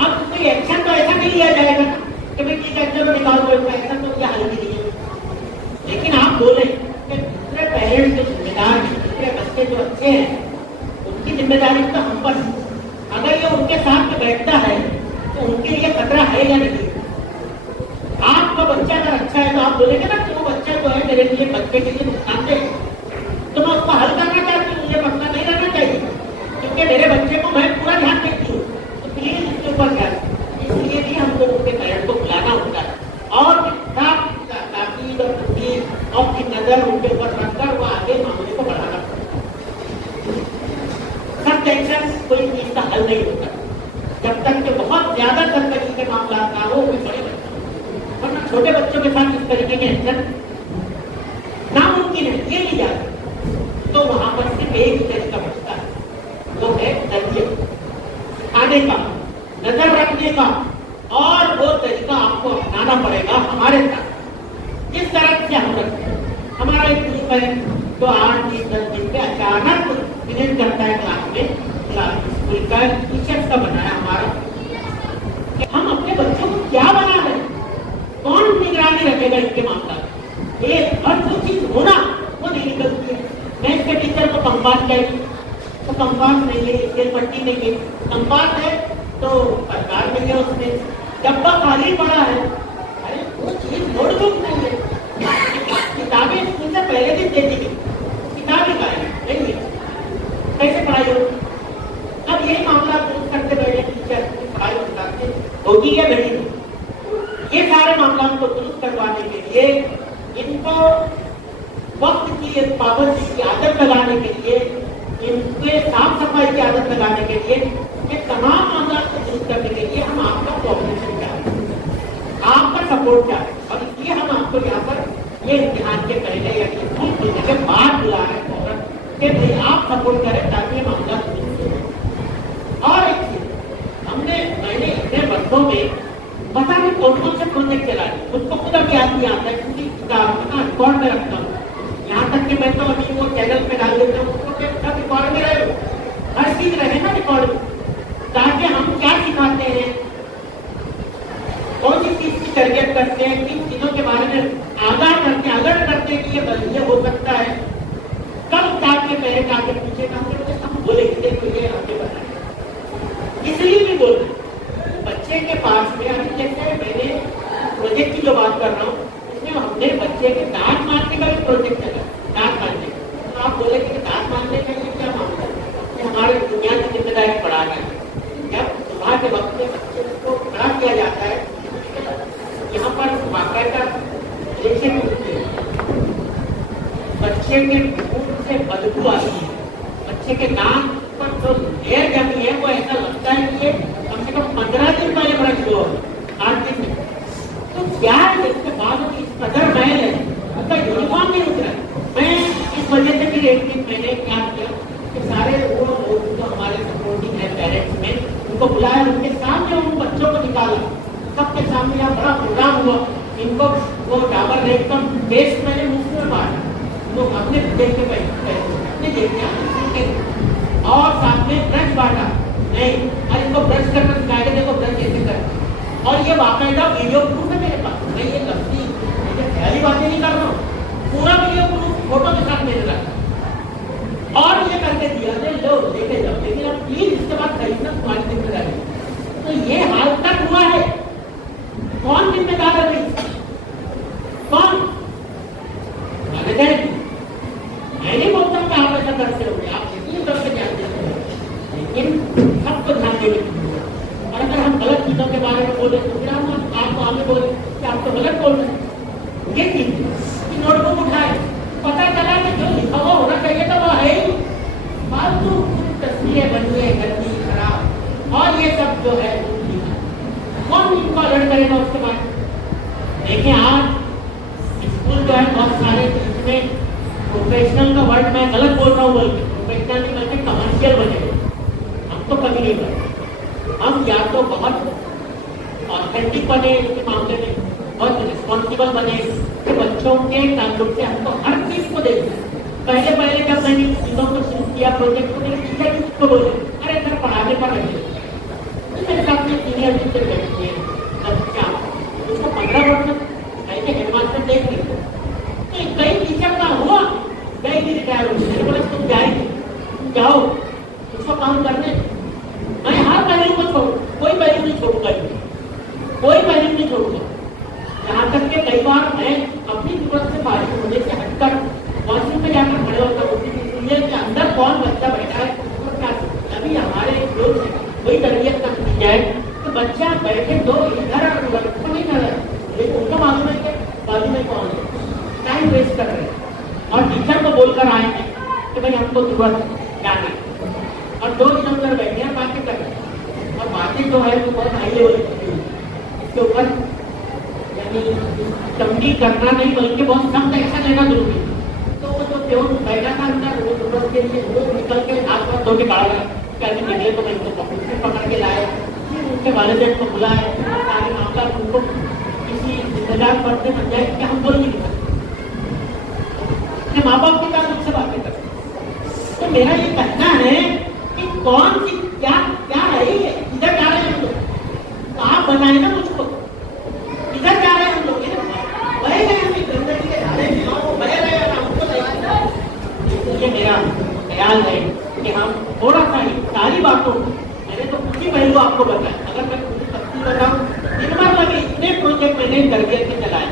अब कोई एक्शन तो ऐसा नहीं लिया जाएगा कि भाई ठीक है चलो निकालो, ऐसा तो क्या हल नहीं है। लेकिन आप बोले कि दूसरे पेरेंट्स जो जिम्मेदार हैं, दूसरे बच्चे जो अच्छे हैं, उनकी जिम्मेदारी तो हम पर। अगर ये उनके साथ में बैठता है तो उनके लिए खतरा है या नहीं? आपका बच्चा अगर अच्छा है तो आप बोलेंगे ना कि वो बच्चा जो है मेरे लिए बच्चे के लिए नुकसानदेह है, तो मैं उसको हल करना चाहती हूँ, मुझे पक्का नहीं रहना चाहिए, क्योंकि मेरे बच्चे को मैं पूरा ध्यान देती हूँ। तो प्लीज इसके ऊपर ध्यान, इसलिए भी हमको उनके पेरेंट्स को बुलाना होता है और ताकीद और तस्दीक और की नजर उनके ऊपर रखकर वो आगे मामले को बढ़ाना पड़ता है। सब टेंशन कोई चीज का हल नहीं होता जब तक कि बहुत ज्यादा सरकरी के मामला ना हो कोई बड़े बच्चों, वरना छोटे बच्चों के साथ इस तरीके के एक्शन नामुमकिन है, ये नहीं जाता। तो वहां पर सिर्फ एक ही तरीका बचता है, वो है तरबियत आने का, नजर रखने का, और वो तरीका आपको अपनाना पड़ेगा हमारे साथ। जिस तरह से हम रखते हैं, हमारा एक ग्रुप है तो 8-10 दिन पे अचानक विजिट करता है क्लास में, स्कूल का टीचर्स का बनाया हमारा कि हम अपने बच्चों को क्या बना रहे हैं, कौन निगरानी रखेगा इनके मामला में। ये हर जो चीज होना वो नहीं निकलती है। मैं इसके टीचर को कंपास चाहिए तो कंपास नहीं है, स्केल पट्टी नहीं है, कंपास है तो सरकार नहीं है, उसमें डब्बा खाली पड़ा है, अरे वो चीज नोटबुक नहीं है, किताबें स्कूल से पहले दिन दे दी गई, किताब नहीं है, कैसे पढ़ाई होगी? अब ये मामला पूछ करते बैठे टीचर की पढ़ाई बताते होगी या नहीं? ये सारे मामला को दुरुस्त करवाने के लिए, इनको वक्त की पाबंदी की आदत लगाने के लिए, इनके साफ सफाई की आदत लगाने के लिए, ये तमाम मामला को दुरुस्त करने के लिए हम आपका कोऑपरेशन चाहते, आपका सपोर्ट चाहते। और इसलिए हम आपको यहाँ पर ये इम्तिहान के पहले या स्कूल खुलने के बाद बुला रहे हैं कि भाई आप सपोर्ट करें ताकि ये मामला दुरुस्त हो। और एक चीज मैंने इतने वर्षों में पता नहीं कौन कौन से प्रोजेक्ट चला रही, उसको खुद अब याद नहीं आता है, क्योंकि रिकॉर्ड में रखता हूँ। यहाँ तक कि मैं तो अभी वो चैनल पे डाल देता हूँ, उसको सब रिकॉर्ड में रहे, हर चीज रहे ना रिकॉर्ड में, ताकि हम क्या सिखाते हैं, कौन सी चीज की तरबियत करते हैं, किन चीजों के बारे में आगाह करते हैं, अलर्ट करते हैं कि ये हो सकता है। कब साथ में पहले आगे पूछेगा हम बोलेंगे देखो ये आगे बताएंगे, इसलिए भी बोल रहे बच्चे के पास में। अभी जैसे मैंने प्रोजेक्ट की जो बात कर रहा हूँ, इसमें हमने बच्चे के दांत मारने का भी प्रोजेक्ट चला, दांत मारने का। तो आप बोलेंगे कि दांत मारने का ये क्या मामला है? हमारे दुनिया की जिम्मेदारी पढ़ाना है। जब सुबह के वक्त में बच्चे को खड़ा किया जाता है, यहाँ पर बाकायदा रिएक्शन होती है, बच्चे के मुंह से बदबू आती है, बच्चे के दांत पर जो लेयर जमी है वो ऐसा लगता है कि ये कम से कम 15 दिन पहले ब्रश हुआ, 8 दिन में। तो क्या है इसके बाद इस कदर मैल है, उसका यूनिफॉर्म नहीं उतरा। मैं اس وجہ سے پھر ایک دن میں نے کیا کیا کہ سارے وہ لوگ جو ہمارے سپورٹنگ ہے پیرنٹس میں ان کو بلایا، ان کے سامنے ان بچوں کو نکالا، سب کے سامنے یہاں بڑا پروگرام ہوا، ان کو وہ ڈابر ایک دم پیسٹ میں نے مفت میں بانٹا، وہ ہم نے دیکھ کے پیسے دیکھتے اور ساتھ میں برش بانٹا، نہیں اور ان کو برش کرنا سکھایا کہ دیکھو برش کیسے کرنا، اور یہ باقاعدہ ویڈیو پروف ہے میرے پاس، میں یہ لفظی خیالی باتیں نہیں کر رہا ہوں، پورا ویڈیو پروف فوٹو کے ساتھ میرے رکھا اور یہ کر کے دیا لو لے کے جاؤ، لیکن اب پلیز اس کے بعد خریدنا تمہاری ذمہ داری۔ تو یہ حال تک ہوا ہے، کون ذمہ دار ہے بھائی؟ کون؟ میں نہیں بولتا کہ آپ ایسا کرتے ہو گے، آپ اتنی طرف سے جانتے ہیں، لیکن سب کو دھیان دینے کی ضرورت ہے۔ اور اگر ہم غلط چیزوں کے بارے میں بولیں تو پھر ہم آپ کو آگے بولیں کہ آپ تو غلط بول رہے ہیں۔ یہ چیز کہ نوٹ بک اٹھائے، پتہ چلا کہ جو لکھا ہوا ہونا چاہیے تھا وہ ہے ہی فالتو تصویریں بنی ہے گندی خراب، اور یہ سب جو ہے کون ان کو الرٹ کرے گا اس کے بعد؟ دیکھیں آج اسکول جو ہے بہت سارے اس میں پروفیشنل کا ورڈ میں غلط بول رہا ہوں، بلکہ پروفیشنل نہیں بلکہ کمرشیل بنے، ہم تو کبھی نہیں کرتے، ہم یا تو بہت آتھینٹک بنے اس کے معاملے میں، بہت رسپانسیبل بنے کہ بچوں کے تعلق سے ہم کو ہر چیز کو دیکھنا۔ پہلے جب میں نے چیزوں کو شروع کیا پروجیکٹ کو، میرے ٹیچر بھی اس کو بولے ارے سر پڑھانے پر رہے، میرے ساتھ میں سینئر ٹیچر بیٹھتی ہے بچہ اس کو 15 برس ایسے ہیڈ ماسٹر دیکھ لیتے، تو کئی ٹیچر کا ہوا گئی بھی ریٹائر ہو گئی، بولے تم جائیں گے جاؤ اس کو کام کرنے، میں ہر پہلو کو چھوڑوں، کوئی پہلو نہیں چھوڑوں گا، کوئی پہلو نہیں چھوڑوں گا، یہاں تک کہ کئی بار میں اپنی ضرورت سے فارغ ہونے سے ہٹ کر واش روم میں جا کر کھڑے ہوتا ہوں کہ اندر کون بچہ بیٹھا ہے اور کیا، ابھی ہمارے لوگ کوئی تربیت کر دی جائے تو بچہ بیٹھے دو ادھر اور ادھر کو نہیں نظر، لیکن ان کو معلوم ہے کہ بازو میں کون ہے، ٹائم ویسٹ کر رہے ہیں، اور ٹیچر کو بول کر آئے ہیں کہ بھائی ہم کو ضرورت ہے جانے، اور دو ادھر ادھر بیٹھے ہیں باتیں کر رہے ہیں، اور باتیں جو ہے وہ بہت ہائی لیول کی اس کے اوپر یعنی تنقید کرنا نہیں بلکہ بہت سخت ایکشن لینا ضروری ہے۔ تو وہ جو پیون بیٹھا تھا اندر وہ ضرورت کے لیے وہ نکل کے ہاتھ پر دھو کے کھڑا رہا کہ ابھی نکلے تو میں ان کو پکڑ کے لائے، پھر ان کے والدین کو بلائے، سارے معاملات ان کو کسی ذمہ دار فرد سے سمجھائے کہ ہم بول نہیں سکتے، اپنے ماں باپ کے تعلق سے باتیں کرتے۔ تو میرا یہ کہنا ہے کہ کون سی کیا ہے یہ ادھر جا رہے ہیں ہم لوگ، تو آپ بتائیں نا مجھ کو ادھر جا رہے ہیں ہم لوگ، بہے گئے ہم زندگی کے دھارے میں وہ بہے رہے ہیں، ہم کو یہ میرا خیال ہے کہ ہم تھوڑا سا ہی ساری باتوں میں نے تو کچھ ہی پہلو آپ کو بتایا، اگر میں کچھ تفصیل بتاؤں دن بھر لگے اتنے پروجیکٹ میں نے تربیت میں چلائے،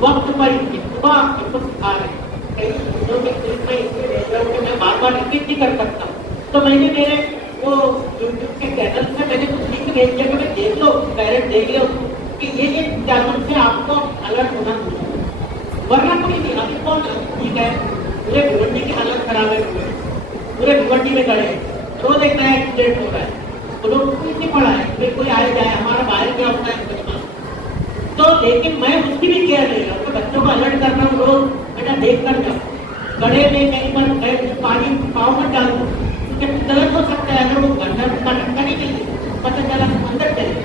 وقت پر صبح ہم کو سکھا رہے ہیں، کئی چیزوں کے صرف میں اس لیے بھیج رہا ہوں کہ میں بار بار ریپیٹ نہیں کر سکتا، تو میں نے میرے وہ یوٹیوب کے چینل سے میں نے کچھ لنک بھیج دیا کہ میں دیکھ لو پیرنٹ دیکھ لو کہ یہ تعلق سے آپ کو الرٹ ہونا چاہیے، ورنہ کوئی نہیں، ابھی کون ٹھیک ہے پورے بھیونڈی کی حالت خراب ہے، پورے بھیونڈی میں کھڑے ہیں، روز ایک نیا ایکسیڈنٹ ہو رہا ہے، وہ لوگ کوئی نہیں پڑا ہے، پھر کوئی آئے جائے ہمارا باہر کیا ہوتا ہے تو لیکن میں اس کی بھی کیئر نہیں ہوں، بچوں کو الرٹ کر رہا ہوں روز بیٹا دیکھ کر جاؤ، گڑے میں کہیں پر پانی پاؤں میں ڈال دوں کیونکہ غلط ہو سکتا ہے، اگر وہ گندا کا ڈھکا نہیں چاہیے پتہ چلا اندر چلے،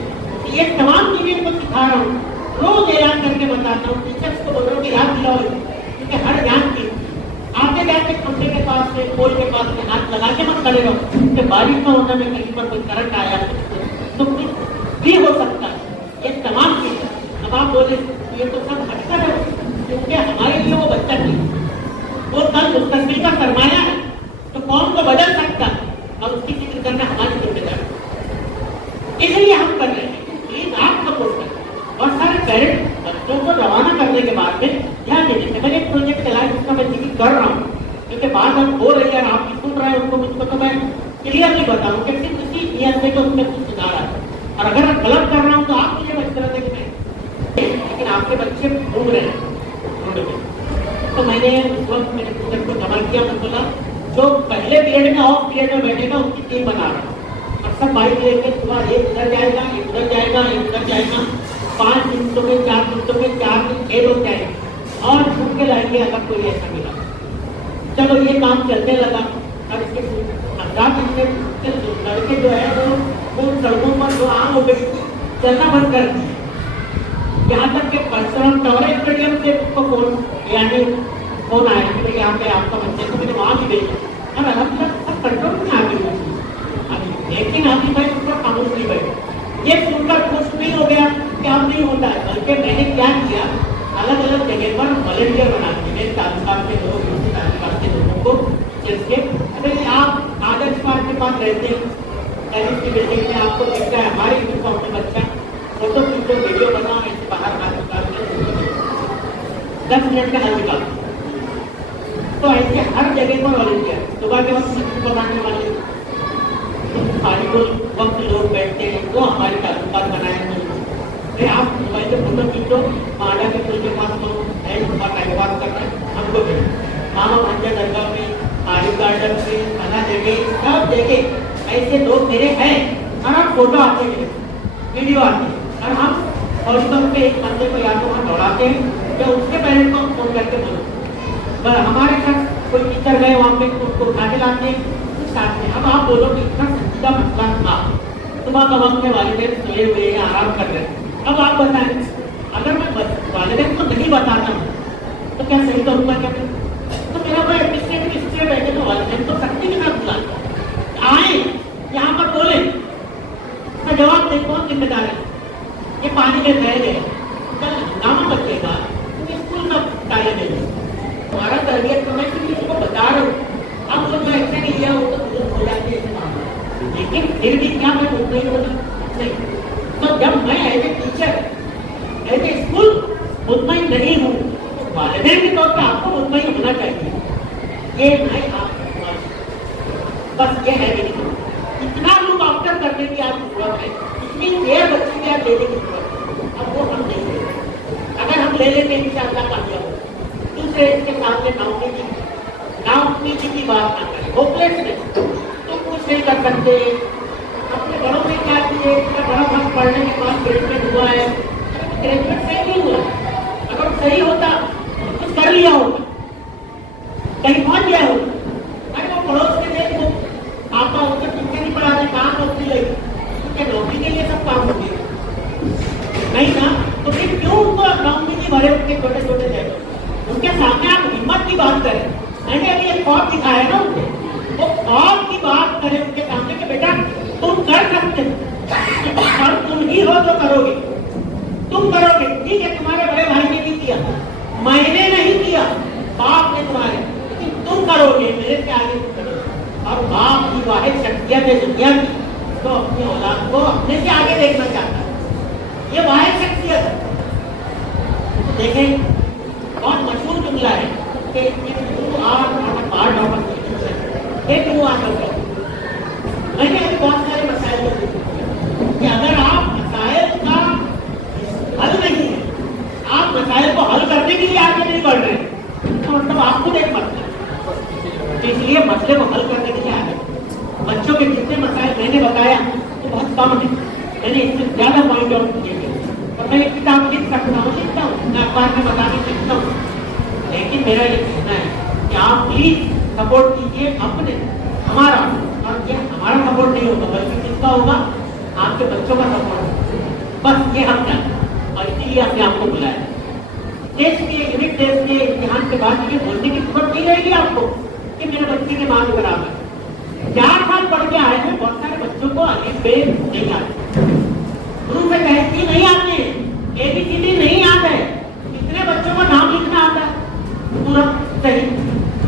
یہ تمام چیزیں کو سکھا رہا ہوں، روز اعلان کر کے بتاتا ہوں، ٹیچرس کو بول رہا ہوں کہ یاد دلاؤ، کیونکہ ہر جان کی آتے جا کے کمرے کے پاس سے پول کے پاس میں ہاتھ لگا کے مت کھڑے رہو کہ بارش کا ہونا میں کہیں پر کوئی کرنٹ آیا تو کچھ بھی ہو سکتا ہے، یہ تمام چیزیں اب آپ بولے یہ تو سب ہٹ کر ہے، کیونکہ ہمارے لیے وہ بچہ نہیں، وہ کل مستقبل کا سرمایہ ہے، تو قوم کو بدل سکتا ہے اور اس کی فکر کرنا ہماری ذمہ داری ہے، اس لیے ہم کر رہے ہیں، پلیز آپ سپورٹ کریں، اور سارے پیرنٹ بچوں کو روانہ کرنے کے بعد میں دھیان دینے سے میں نے ایک پروجیکٹ چلایا جس کا میں ذکر کر رہا ہوں، کیونکہ بات اب ہو رہی ہے اور آپ بھی سن رہے ہیں اس کو، مجھ کو تو میں کلیئرلی بتاؤں کہ صرف اسی نیت سے کہ اس میں کچھ سدھار آ ہے، اور اگر میں غلط کر رہا ہوں تو آپ مجھے مشورہ دیں کہ میں لیکن آپ کے بچے گھوم رہے ہیں روڈ میں، تو میں نے اس وقت میرے پروجیکٹ کو جمع کیا، میں بولا جو پہلے پیریڈ میں آف پیریڈ میں بیٹھے گا اس کی ٹیم بنا رہا ہوں، اور سب بائک لے کے صبح ایک ادھر جائے گا ایک ادھر جائے گا ایک ادھر جائے گا، 5 منٹوں میں 4 منٹوں میں 4 دن کھیل ہو جائے گا، اور چھوٹ کے لائیں گے اگر کوئی ایسا ملا، चलो ये काम चलने लगा। अब इसके 10 दिन से लड़के जो है वो सड़कों पर जो आम हो गई चलना बंद कर दी। यहाँ तक कि परसों टॉरेंट स्टेडियम से उसको फोन आया कि भाई यहाँ पे आपका बच्चे को मैंने वहाँ भी भेजा और अलग सब कंट्रोल में आ गई। लेकिन अभी भाई उसको खामोश नहीं बैठे। ये सुनकर खुश नहीं हो गया कि अब नहीं होता है, बल्कि मैंने क्या किया, अलग अलग जगह पर वॉलंटियर बना दिए तालुकात के लोग, तालुकात के लोगों को जिसके अगर आप आदर्श पार्क के पास रहते हैं, टेनिस की बिल्डिंग में आपको दिखता है हमारे यूनिफॉर्म में बच्चा फोटो खींचो वीडियो बनाओ, ऐसे बाहर हाथ निकाल के 10 मिनट का हल निकाल। तो ऐसे हर जगह पर वॉलंटियर, सुबह के वक्त सब्जी बनाने वाले, खाली वक्त लोग बैठते हैं वो हमारे तालुकात बनाए हैं। आप मोबाइल से फोटो खींचो, माला के पुल के पास लोग टाइम पास कर रहे हैं, हमको भी मामा भांजा दरगाह में, आरिफ गार्डन में, खाना जगह, सब जगह ऐसे लोग मेरे हैं और हम फोटो आते हैं, वीडियो आते हैं और हम व्हाट्सएप पे एक बंदे को या तो वहाँ दौड़ाते हैं या उसके पेरेंट्स को फोन करके बोलो। हमारे साथ कोई टीचर गए वहाँ पे उसको उठा के लाते हैं साथ में। अब आप बोलो कि इतना संजीदा मसला था, सुबह का वक्त में वालिदैन सोए हुए हैं, आराम कर रहे हैं। अब आप बताएं, अगर मैं वालिदैन को नहीं बताता हूँ तो क्या सही तो होगा क्या? तो मेरा भाई एडमिनिस्ट्रेटिव इसलिए बैठे तो वालिदैन तो सख्ती के साथ बुलाए आए यहाँ पर बोले, मैं जवाब दे कौन जिम्मेदार है? ये पानी में बह गए, कल हंगामा बचेगा तो स्कूल का कार्य नहीं। हमारा तरबियत तो मैं किसी को बता रहा हूँ, अब वो जो एक्शन लिया वो तो हो जाती है, लेकिन फिर भी क्या मैं उतना ही होता नहीं। तो जब मैं as a teacher, as a school मुतमईन नहीं हूँ, वालिदैन के तौर पर आपको मुतमईन होना चाहिए। ये मैं आपको बस ये है मेरी, इतना लुक आफ्टर करने की आप जरूरत है, इतनी केयर बच्चे की आप लेने की जरूरत है। अब वो हम नहीं लेते, अगर हम ले लेते इंशाअल्लाह कामयाब हो। दूसरे इसके सामने नाउमीदी की बात ना करें, होपलेसनेस तो कुछ नहीं कर सकते। अपने बड़ों में क्या किए, इतना बड़ा वक्त पढ़ने के बाद ग्रेजुएट हुआ है, ग्रेजुएट सही नहीं हुआ, अगर सही होता कुछ कर लिया होता, कहीं पहुंच गया होता। अरे वो पड़ोस में देखो आपका उनके पीछे नहीं पड़ा, कहाँ नौकरी लगी, उनके नौकरी के लिए सब काम हो गया नहीं ना, तो फिर क्यों उनको नाउमीदी भरे उनके छोटे छोटे जगह? उनके सामने आप हिम्मत की बात करें। मैंने अभी एक ख्वाब दिखाया ना उनको, वो ख्वाब की बात करें उनके सामने कि बेटा तुम कर सकते हो और तुम ही हो तो करोगे, तुम करोगे। ठीक है, तुम्हारे बड़े भाई ने नहीं किया, मैंने नहीं किया, बाप ने तुम्हारे, लेकिन तुम करोगे, मेरे से आगे तुम करोगे। और बाप की वाहिद शख्सियत है दुनिया की तो अपनी औलाद को अपने से आगे देखना चाहता है, ये वाहिद शख्सियत है। तो देखें बहुत मशहूर जुमला है कि मैंने अभी बहुत सारे मसाइल कि अगर आप मसाइल का हल नहीं है, आप मसाइल को हल करने के लिए आगे नहीं बढ़ रहे तो मतलब आप खुद एक मसला, तो इसलिए मसले को हल करने के लिए आगे। बच्चों के जितने मसाइल मैंने बताया तो बहुत कम है, मैंने इससे ज्यादा पॉइंट आउट किए और मैं एक किताब लिख सकता हूँ, लिखता हूँ, मैं अखबार में बताने सीखता हूँ। लेकिन मेरा ये कहना है कि आप प्लीज सपोर्ट कीजिए अपने, हमारा, और ये हमारा सपोर्ट नहीं होगा बल्कि किसका होगा? आपके बच्चों का सपोर्ट। बस ये हम चाहते और इसीलिए हमने आपको बुलाया। टेस्ट के यूनिट टेस्ट के इम्तिहान के बाद ये बोलने की जरूरत नहीं रहेगी आपको कि मेरे बच्चे के माँ के बराबर। 4 साल पढ़ के आए हैं, बहुत सारे बच्चों को अलिफ बे नहीं आते, शुरू में तहसील नहीं आते, ABCD नहीं आता है, कितने बच्चों को नाम लिखना आता है पूरा सही,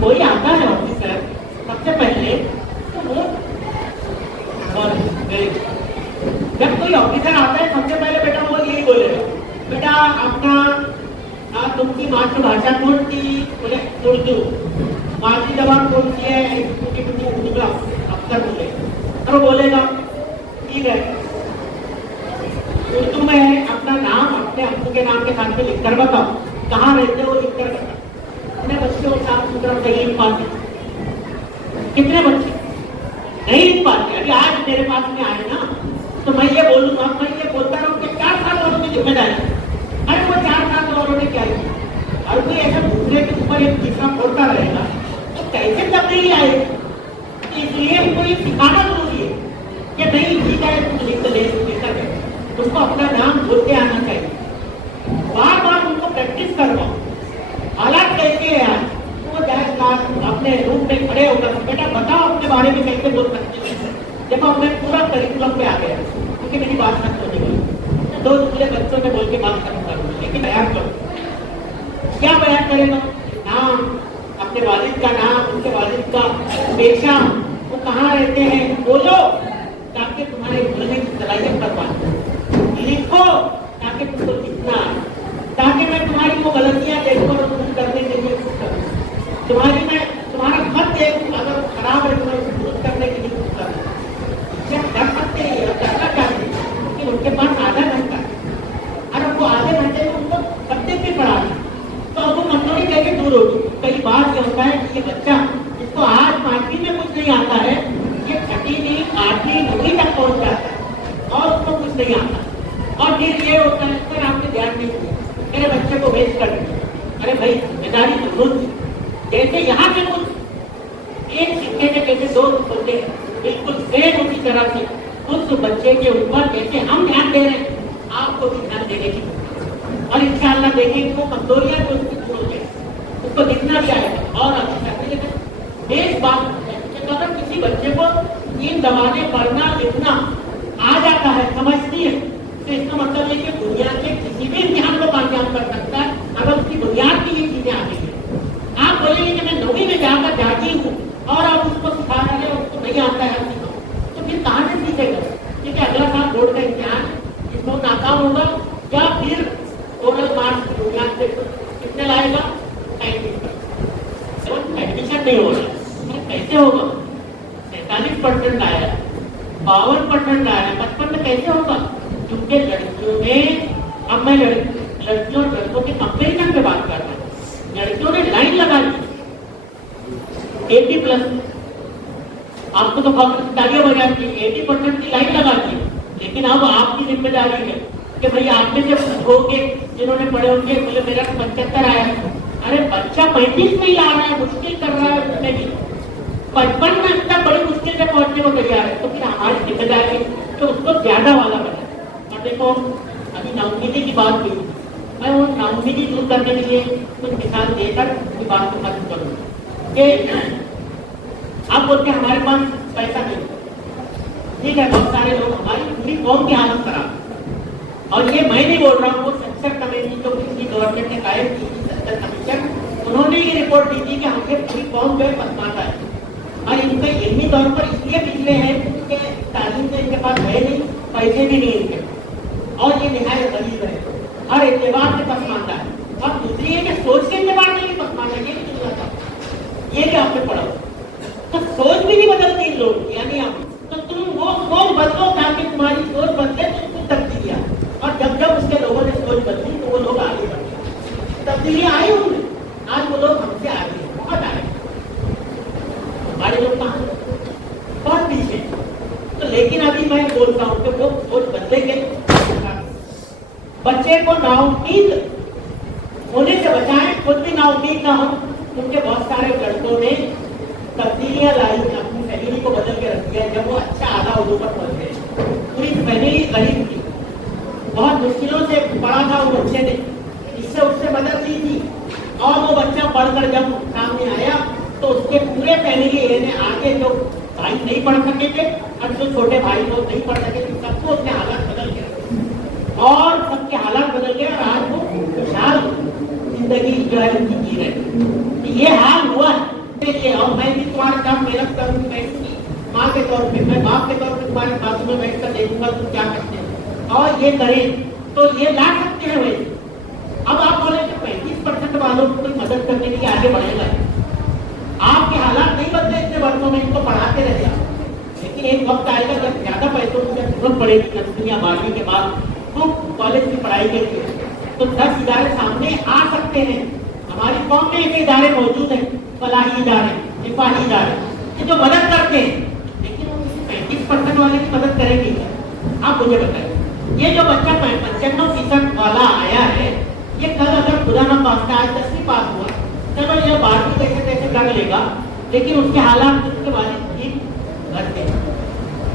कोई आता है ऑफिसर सबसे पहले तो वो, और जब कोई ऑफिसर आता है सबसे पहले बेटा वो यही बोलेगा, बेटा अपना तुमकी मातृभाषा कौन सी? बोले उर्दू। मातृ जबान कौन सी है? उर्दू का अफसर बोले, और वो बोलेगा ठीक है, उर्दू में अपना नाम अपने अब्बू के नाम के साथ में लिख कर बताओ, कहाँ रहते हो लिख कर बताओ। कितने बच्चे वो साफ सुथरा सही लिख पाते? कितने बच्चे नहीं लिख पाते? अभी आज मेरे पास में आए ना तो मैं ये बोलूंगा, मैं ये बोलता रहूँ कि 4 साल वालों की जिम्मेदारी। अरे वो 4 साल वालों ने क्या किया? और कोई ऐसा दूसरे के ऊपर एक तीसरा फोड़ता रहेगा तो कैसे तब्दीली आए, इसलिए हमको ये सिखाना जरूरी है कि नहीं ठीक है तुम लिख ले तुमको अपना नाम बोल के आना चाहिए, बार बार उनको प्रैक्टिस करवाओ। हालात कैसे है आज, वो जाए क्लास अपने रूम में खड़े होकर बेटा बताओ अपने बारे में कैसे बोल सकते हैं, देखो मैं पूरा करिकुलम पे आ गया क्योंकि मेरी बात खत्म होने वाली, दो दूसरे बच्चों में बोल के बात खत्म करूंगी, लेकिन बयान करो, क्या बयान करेगा, नाम, अपने वालिद का नाम, उनके वालिद का पेशा, वो कहाँ रहते हैं बोलो, ताकि तुम्हारे बोलने की सलाहियत पर बात लिखो, ताकि तुमको लिखना, ताकि मैं तुम्हारी वो गलतियां देखूं और तुम करने के लिए कुछ करूं, तुम्हारा खत देखूं अगर खराब है तो मैं दुरुस्त करने के लिए कुछ करूं। कर सकते हैं या करना चाहते हैं कि उनके पास आधा घंटा है, अगर वो आधे घंटे में उनको सब्जेक्ट भी पढ़ाना तो अब वो कमजोरी कैसे दूर होगी। कई बार क्या होता है कि ये बच्चा जिसको आज 5वीं में कुछ नहीं आता है, ये 6वीं 8वीं 9वीं तक पहुंच जाता है और उसको कुछ नहीं आता, और फिर ये होता है सर आपने ध्यान नहीं दिया, मेरे बच्चे को वेस्ट कर दिया। अरे भाई जिम्मेदारी तो खुद, जैसे यहाँ से कुछ एक सिक्के के जैसे दो होते हैं, बिल्कुल सेम उसी तरह से उस बच्चे के ऊपर जैसे हम ध्यान दे रहे हैं आपको भी ध्यान देने की, और इंशाअल्लाह देखेंगे वो कमजोरियां जो उसकी दूर हो जाए, उसको दिखना चाहेगा और अच्छी बेस बात है कि अगर किसी बच्चे को इन दवाने पढ़ना लिखना आ जाता है, समझती है, तो इसका मतलब है कि दुनिया के किसी भी इम्तिहान को कामयाब कर सकता है अगर उसकी बुनियाद की ये चीजें आ गई है। आप बोलेंगे कि मैं 9वीं में जाकर जागी हूँ और आप उसको सिखा रहे हैं, उसको नहीं आता है सीखो, तो फिर कहाँ से सीखेगा, क्योंकि अगला साल बोर्ड का इम्तिहान इसको नाकाम होगा या फिर ओरल मार्क्स की बुनियाद से कितने लाएगा, 90%। एडमिशन नहीं हो रहा कैसे होगा, 47% आया, 52% आया, 55 कैसे होगा, क्योंकि लड़कियों में, अब मैं लड़कियों और लड़कों के कंपेरिजन पे बात कर रहा हूँ, लड़कियों ने लाइन लगा दी 80+, आपको तो तालियां बजाती 80% की लाइन लगा दी, लेकिन अब आपकी जिम्मेदारी है कि भाई आप में से होंगे जिन्होंने पढ़े होंगे, बोले मेरा 75 आया, अरे बच्चा 35 में ही ला रहा है, मुश्किल कर रहा है उसमें भी, 55 में इतना बड़ी मुश्किल से पहुंचने को तैयार है, तो फिर हमारी जिम्मेदारी है तो उसको ज्यादा वाला बने। और देखो अभी नाउमीदी की बात हुई, मैं वो नाउमीदी दूर करने के लिए कुछ मिसाल देकर अपनी बात को खत्म करूंगा कि आप बोलते हैं हमारे पास पैसा नहीं, ठीक है, बहुत सारे लोग, हमारी पूरी कौम की हालत खराब, और ये मैं नहीं बोल रहा हूँ, वो सेंसर कमेटी जो पिछली गवर्नमेंट ने कायम की थी, सेंसर कमीशन, उन्होंने ये रिपोर्ट दी थी कि हमसे पूरी कौम जो है पछताता है, और इनके इल्मी तौर पर इसलिए पिछले हैं क्योंकि तालीम से इनके पास है नहीं, पैसे भी नहीं इनके, और ये निहायत गरीब है, हर एतबार से पसमानदा है, और दूसरी है कि सोच के एतबार से भी पसमानदा, ये भी दुनिया का, ये भी आपने पढ़ा, तो सोच भी नहीं बदलती इन लोग, यानी आप तो तुम वो सोच बदलो ताकि तुम्हारी सोच बदले तो तुम तब्दीलियां, और जब जब उसके लोगों ने सोच बदली तो वो लोग आगे बढ़े, तब्दीलियां आई होंगी, आज वो लोग हमसे आगे बहुत आगे, हमारे लोग कहाँ बहुत पीछे, तो लेकिन अभी मैं बोलता हूँ कि वो सोच बदलेंगे, बच्चे को नाउम्मीद होने से बचाएं, खुद भी नाउम्मीद ना हो, क्योंकि बहुत सारे लड़कों ने तब्दीलियां लाई, अपनी फैमिली को बदल के रख दिया, जब वो अच्छा आधा उर्दू पर पहुंच गए, पूरी फैमिली गरीब थी, बहुत मुश्किलों से पढ़ा था वो बच्चे ने, इससे उससे मदद दी थी, और वो बच्चा पढ़कर जब सामने आया तो उसके पूरे फैमिली ने आगे जो भाई नहीं पढ़ सके थे और जो छोटे भाई लोग नहीं पढ़ सके थे, सबको उसके हालात बदल गए, और सबके हालात बदल गए, और आज वो खुशहाल जिंदगी जो है उनकी जी रहे, ये हाल हुआ है। और मैं भी तुम्हारे साथ मेहनत करूंगी, बैठूंगी माँ के तौर पे, मैं बाप के तौर पे तुम्हारे बाजू में बैठकर देखूंगा तुम क्या करते हैं, और ये करें तो ये ला सकते हैं वैसे। अब आप बोले कि 35% वालों को कोई मदद करने के लिए आगे बढ़ेगा, आपके हालात नहीं बदले इतने वर्षों में, इनको पढ़ाते रहे आप, लेकिन एक वक्त आएगा जब ज्यादा पैसों की जरूरत पड़ेगी, 10वीं या 12वीं के बाद खूब कॉलेज की पढ़ाई के लिए, तो 10 इदारे सामने आ सकते हैं। हमारी कौम में ऐसे इदारे मौजूद हैं, फलाही इदारे, सिपाही इदारे, जो मदद करते हैं, लेकिन वो किसी 35% वाले की मदद करेंगे। आप मुझे बताइए, ये जो बच्चा 95% वाला आया है, ये कल अगर खुदा ना पास आज 10वीं पास हुआ, चलो ये 12वीं कैसे कैसे कर लेगा, لیکن اس کے حالات اس کے والد دین بھرتے ہیں.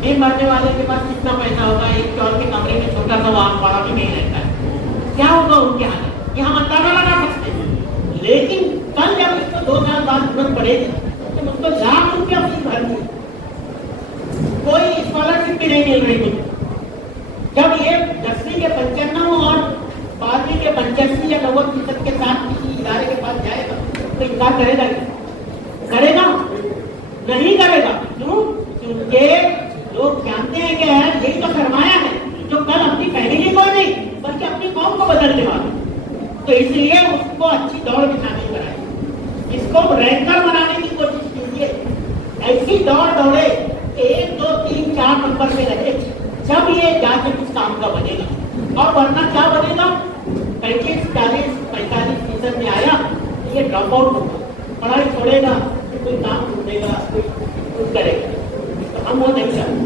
دین بھرنے والے کے پاس کتنا پیسہ ہوگا, ایک چور کے کمرے میں چھوٹا سا وہاں بڑا بھی نہیں رہتا ہے, کیا ہوگا ان کے حالات, یہ ہم اندازہ لگا سکتے ہیں. لیکن کل جب اس کو 2 سال بعد ضرورت پڑے گی تو اس کو ₹1,00,000 فیس بھرنی, کوئی اسکالرشپ بھی نہیں مل رہی تھی. جب یہ 10ویں کے 95 اور 12ویں کے 85 یا 90% کے ساتھ کسی ادارے کے پاس جائے گا تو انکار کرے گا, کرے گا نہیں کرے گا. کیوں؟ کیونکہ لوگ جانتے ہیں کہ یہی تو سرمایہ ہے جو کل اپنی فیملی کو نہیں بلکہ اپنی قوم کو بدلنے والا. تو اس لیے اس کو اچھی دوڑ میں شامل کرائے, اس کو رینکر بنانے کی کوشش کیجیے. ایسی دوڑ دوڑے 1 2 3 4 نمبر پہ رہے, جب یہ جا کے کچھ کام کا بنے گا. اور ورنہ کیا بنے گا, 35 40 45% میں آیا یہ ڈراپ آؤٹ ہوگا, پڑھائی چھوڑے گا, کوئی کام ڈھونڈے گا, کوئی کچھ کرے گا. تو ہم وہ نہیں چاہتے.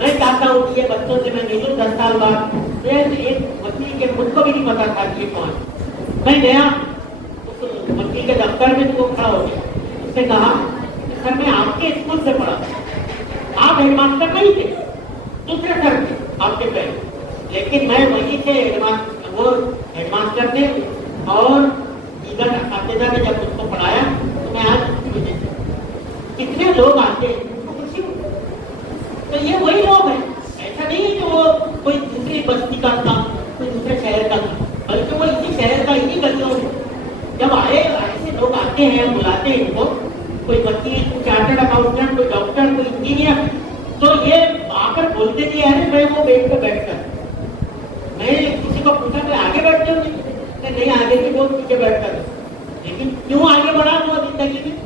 میں چاہتا ہوں کہ یہ بچوں سے میں ملوں 10 سال بعد. ایک وکیل کے خود کو بھی نہیں پتا تھا کہ یہ کون. میں گیا اس وکیل کے دفتر میں, تو وہ کھڑا ہو گیا. اس نے کہا سر میں آپ کے اسکول سے پڑھا, آپ ہیڈ ماسٹر نہیں تھے, دوسرے سر تھے آپ کے پہلے, لیکن میں وہیں سے وہ ہیڈ ماسٹر تھے اور دیگر اساتذہ نے جب اس کو پڑھایا تو میں آج اس کی وجہ سے. کتنے لوگ آتے ہیں اس کو خوشی ہوتی ہے. تو یہ وہی لوگ ہیں, ایسا نہیں ہے کہ وہ کوئی دوسری بستی کا تھا, کوئی دوسرے شہر کا تھا, بلکہ وہ اسی شہر کا اسی گلیوں میں. جب ایسے لوگ آتے ہیں, بلاتے ہیں ان کو, کوئی وکیل, کوئی چارٹرڈ اکاؤنٹنٹ, کوئی ڈاکٹر, کوئی انجینئر, تو یہ آ کر بولتے تھے یار میں وہ بیٹھ پہ بیٹھ کر. میں کسی کو پوچھا کہ آگے بیٹھتے ہو, نہیں آگے کی بہت پیچھے بیٹھ کر. لیکن کیوں آگے بڑھا وہ زندگی میں؟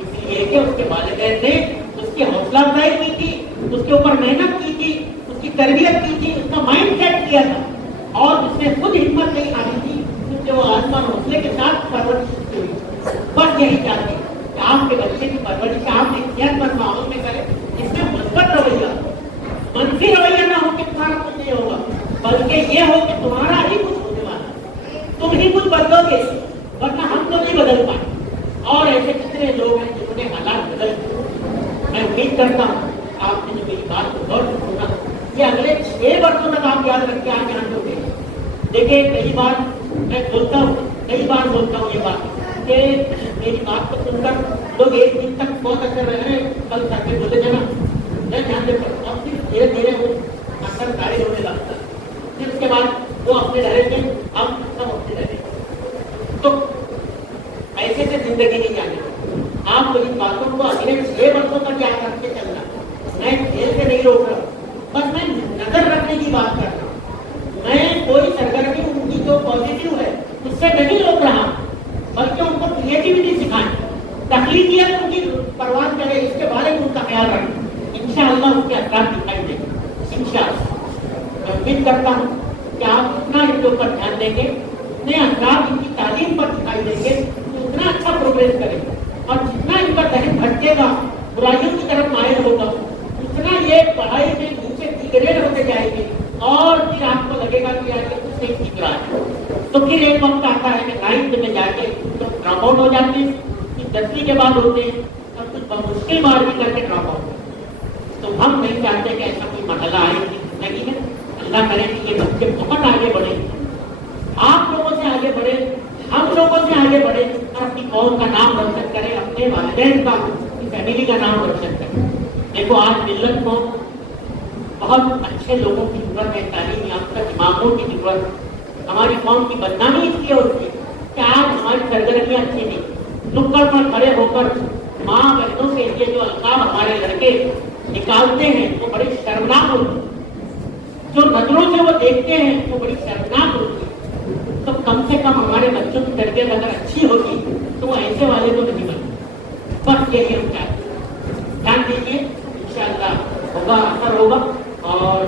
اس لیے کہ اس کے والدین نے اس کی حوصلہ افزائی کی تھی, اس کے اوپر محنت کی تھی, اس کی تربیت کی تھی, اس کا مائنڈ سیٹ کیا تھا, اور اس نے خود ہمت نہیں ہاری تھی کیونکہ وہ آسمان حوصلے کے ساتھ پرورش کی ہوئی. بس یہی چاہتے ہیں کہ آپ کے بچے کی پرورش آپ ایک صحت مند ماحول میں کریں, اس میں مثبت رویہ, منفی رویہ نہ ہو کہ تمہارا کچھ نہیں ہوگا, بلکہ یہ ہو کہ تمہارا ہی کچھ ہونے والا, تم ہی کچھ بدلو گے, ورنہ ہم تو نہیں بدل پائیں. اور ایسے کتنے لوگ ہیں جنہوں نے حالات بدل دیے. میں امید کرتا ہوں آپ نے جو میری بات کو غور سے سنا, یہ اگلے 6 برسوں تک آپ یاد رکھ کے آگے آنے گے. دیکھیے کئی بار میں بولتا ہوں یہ بات کہ میری بات کو سن کر لوگ ایک دن تک بہت اچھا رہ رہے ہیں, کل سر کے بولے جانا میں دھیان دے پڑتا ہوں, پھر دھیرے دھیرے وہ اثر گاڑی ہونے لگتا ہے. پھر اس کے بعد وہ اپنے رہے تھے, ہم سب اپنے رہے. تو ایسے سے زندگی نہیں جانے. آپ کو ان باتوں کو اگلے 6 برسوں تک یاد رکھ کے چلنا. میں کھیل سے نہیں روک رہا, بس میں نظر رکھنے کی بات کر رہا ہوں. میں کوئی سرگرمی ان کی جو پازیٹیو ہے اس سے نہیں روک رہا, بلکہ ان کو کریٹیوٹی سکھائیں, تخلیقیت ان کی پرواز کرے, اس کے بارے میں ان کا خیال رکھیں. انشاءاللہ اس کے اثرات دکھائی دیں گے. انشاءاللہ میں امید کرتا ہوں کہ آپ اتنا ان کے اوپر دھیان دیں گے, اتنے اثرات ان کی تعلیم پر دکھائی دیں گے, تو اتنا اچھا پروگریس کریں گے. اور جتنا ان کا ذہن بھٹکے گا, برائیوں کی طرف مائل ہوگا, اتنا یہ پڑھائی میں نیچے ڈیگریڈ ہوتے جائے گی, اور پھر آپ کو لگے گا کہ یار یہ کچھ نہیں سیکھ رہا ہے. تو پھر ایک وقت آتا ہے کہ 9th میں جا کے ڈراپ آؤٹ ہو جاتے ہیں, پھر 10ویں کے بعد ہوتے ہیں, اور کچھ بمشکل مار بھی کر کے ڈراپ آؤٹ. تو ہم نہیں چاہتے کہ ایسا کوئی مرحلہ آئے ان کی زندگی میں. اللہ کرے کہ یہ بچے بہت آگے بڑھے, آپ لوگوں سے آگے بڑھے, ہم لوگوں سے آگے بڑھے, اور اپنی قوم کا نام روشن کرے, اپنے والدین کا, اپنی فیملی کا نام روشن کرے. دیکھو آج ملت کو بہت اچھے لوگوں کی ضرورت ہے, تعلیم یافتہ اماموں کی ضرورت ہے. ہماری قوم کی بدنامی اس لیے ہوتی ہے کہ آج ہماری سرگرمیاں اچھی نہیں. نکڑ پر کھڑے ہو کر ماں بہنوں کے لیے جو القاب ہمارے لڑکے نکالتے ہیں وہ بڑی شرمناک ہوتی ہے, جو نظروں سے وہ دیکھتے ہیں وہ بڑی شرمناک ہوتی ہے. تو کم سے کم ہمارے بچوں کی تربیت اگر اچھی ہوگی تو وہ ایسے والے تو نہیں بنتے. بس یہی ہم چاہتے ہیں. دھیان دیجیے, انشاءاللہ ہوگا, اثر ہوگا. اور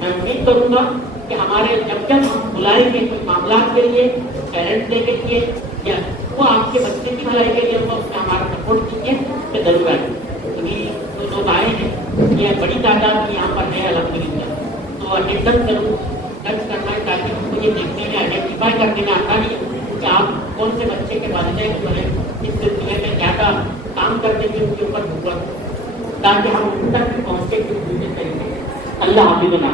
میں امید کروں گا کہ ہمارے جب ہم بلائیں گے کوئی معاملات کے لیے, پیرنٹس ڈے کے لیے, یا وہ آپ کے بچے کی بھلائی کے لیے, وہ اس میں ہمارا سپورٹ کیجیے کہ ضرور آئے. ابھی جو لوگ آئے ہیں یہ بڑی تعداد یہاں پر ہے الحمدللہ, تو اٹینڈنس ضرور درج کرنا ہے تاکہ ہم کو یہ دیکھنے میں, آئیڈینٹیفائی کرنے میں آسانی ہے کہ آپ کون سے بچے کے والدین جو ہے اس سلسلے میں زیادہ کام اوپر حکومت تاکہ ہم ان تک پہنچے کہ پوری طریقے اللہ حافظ بنا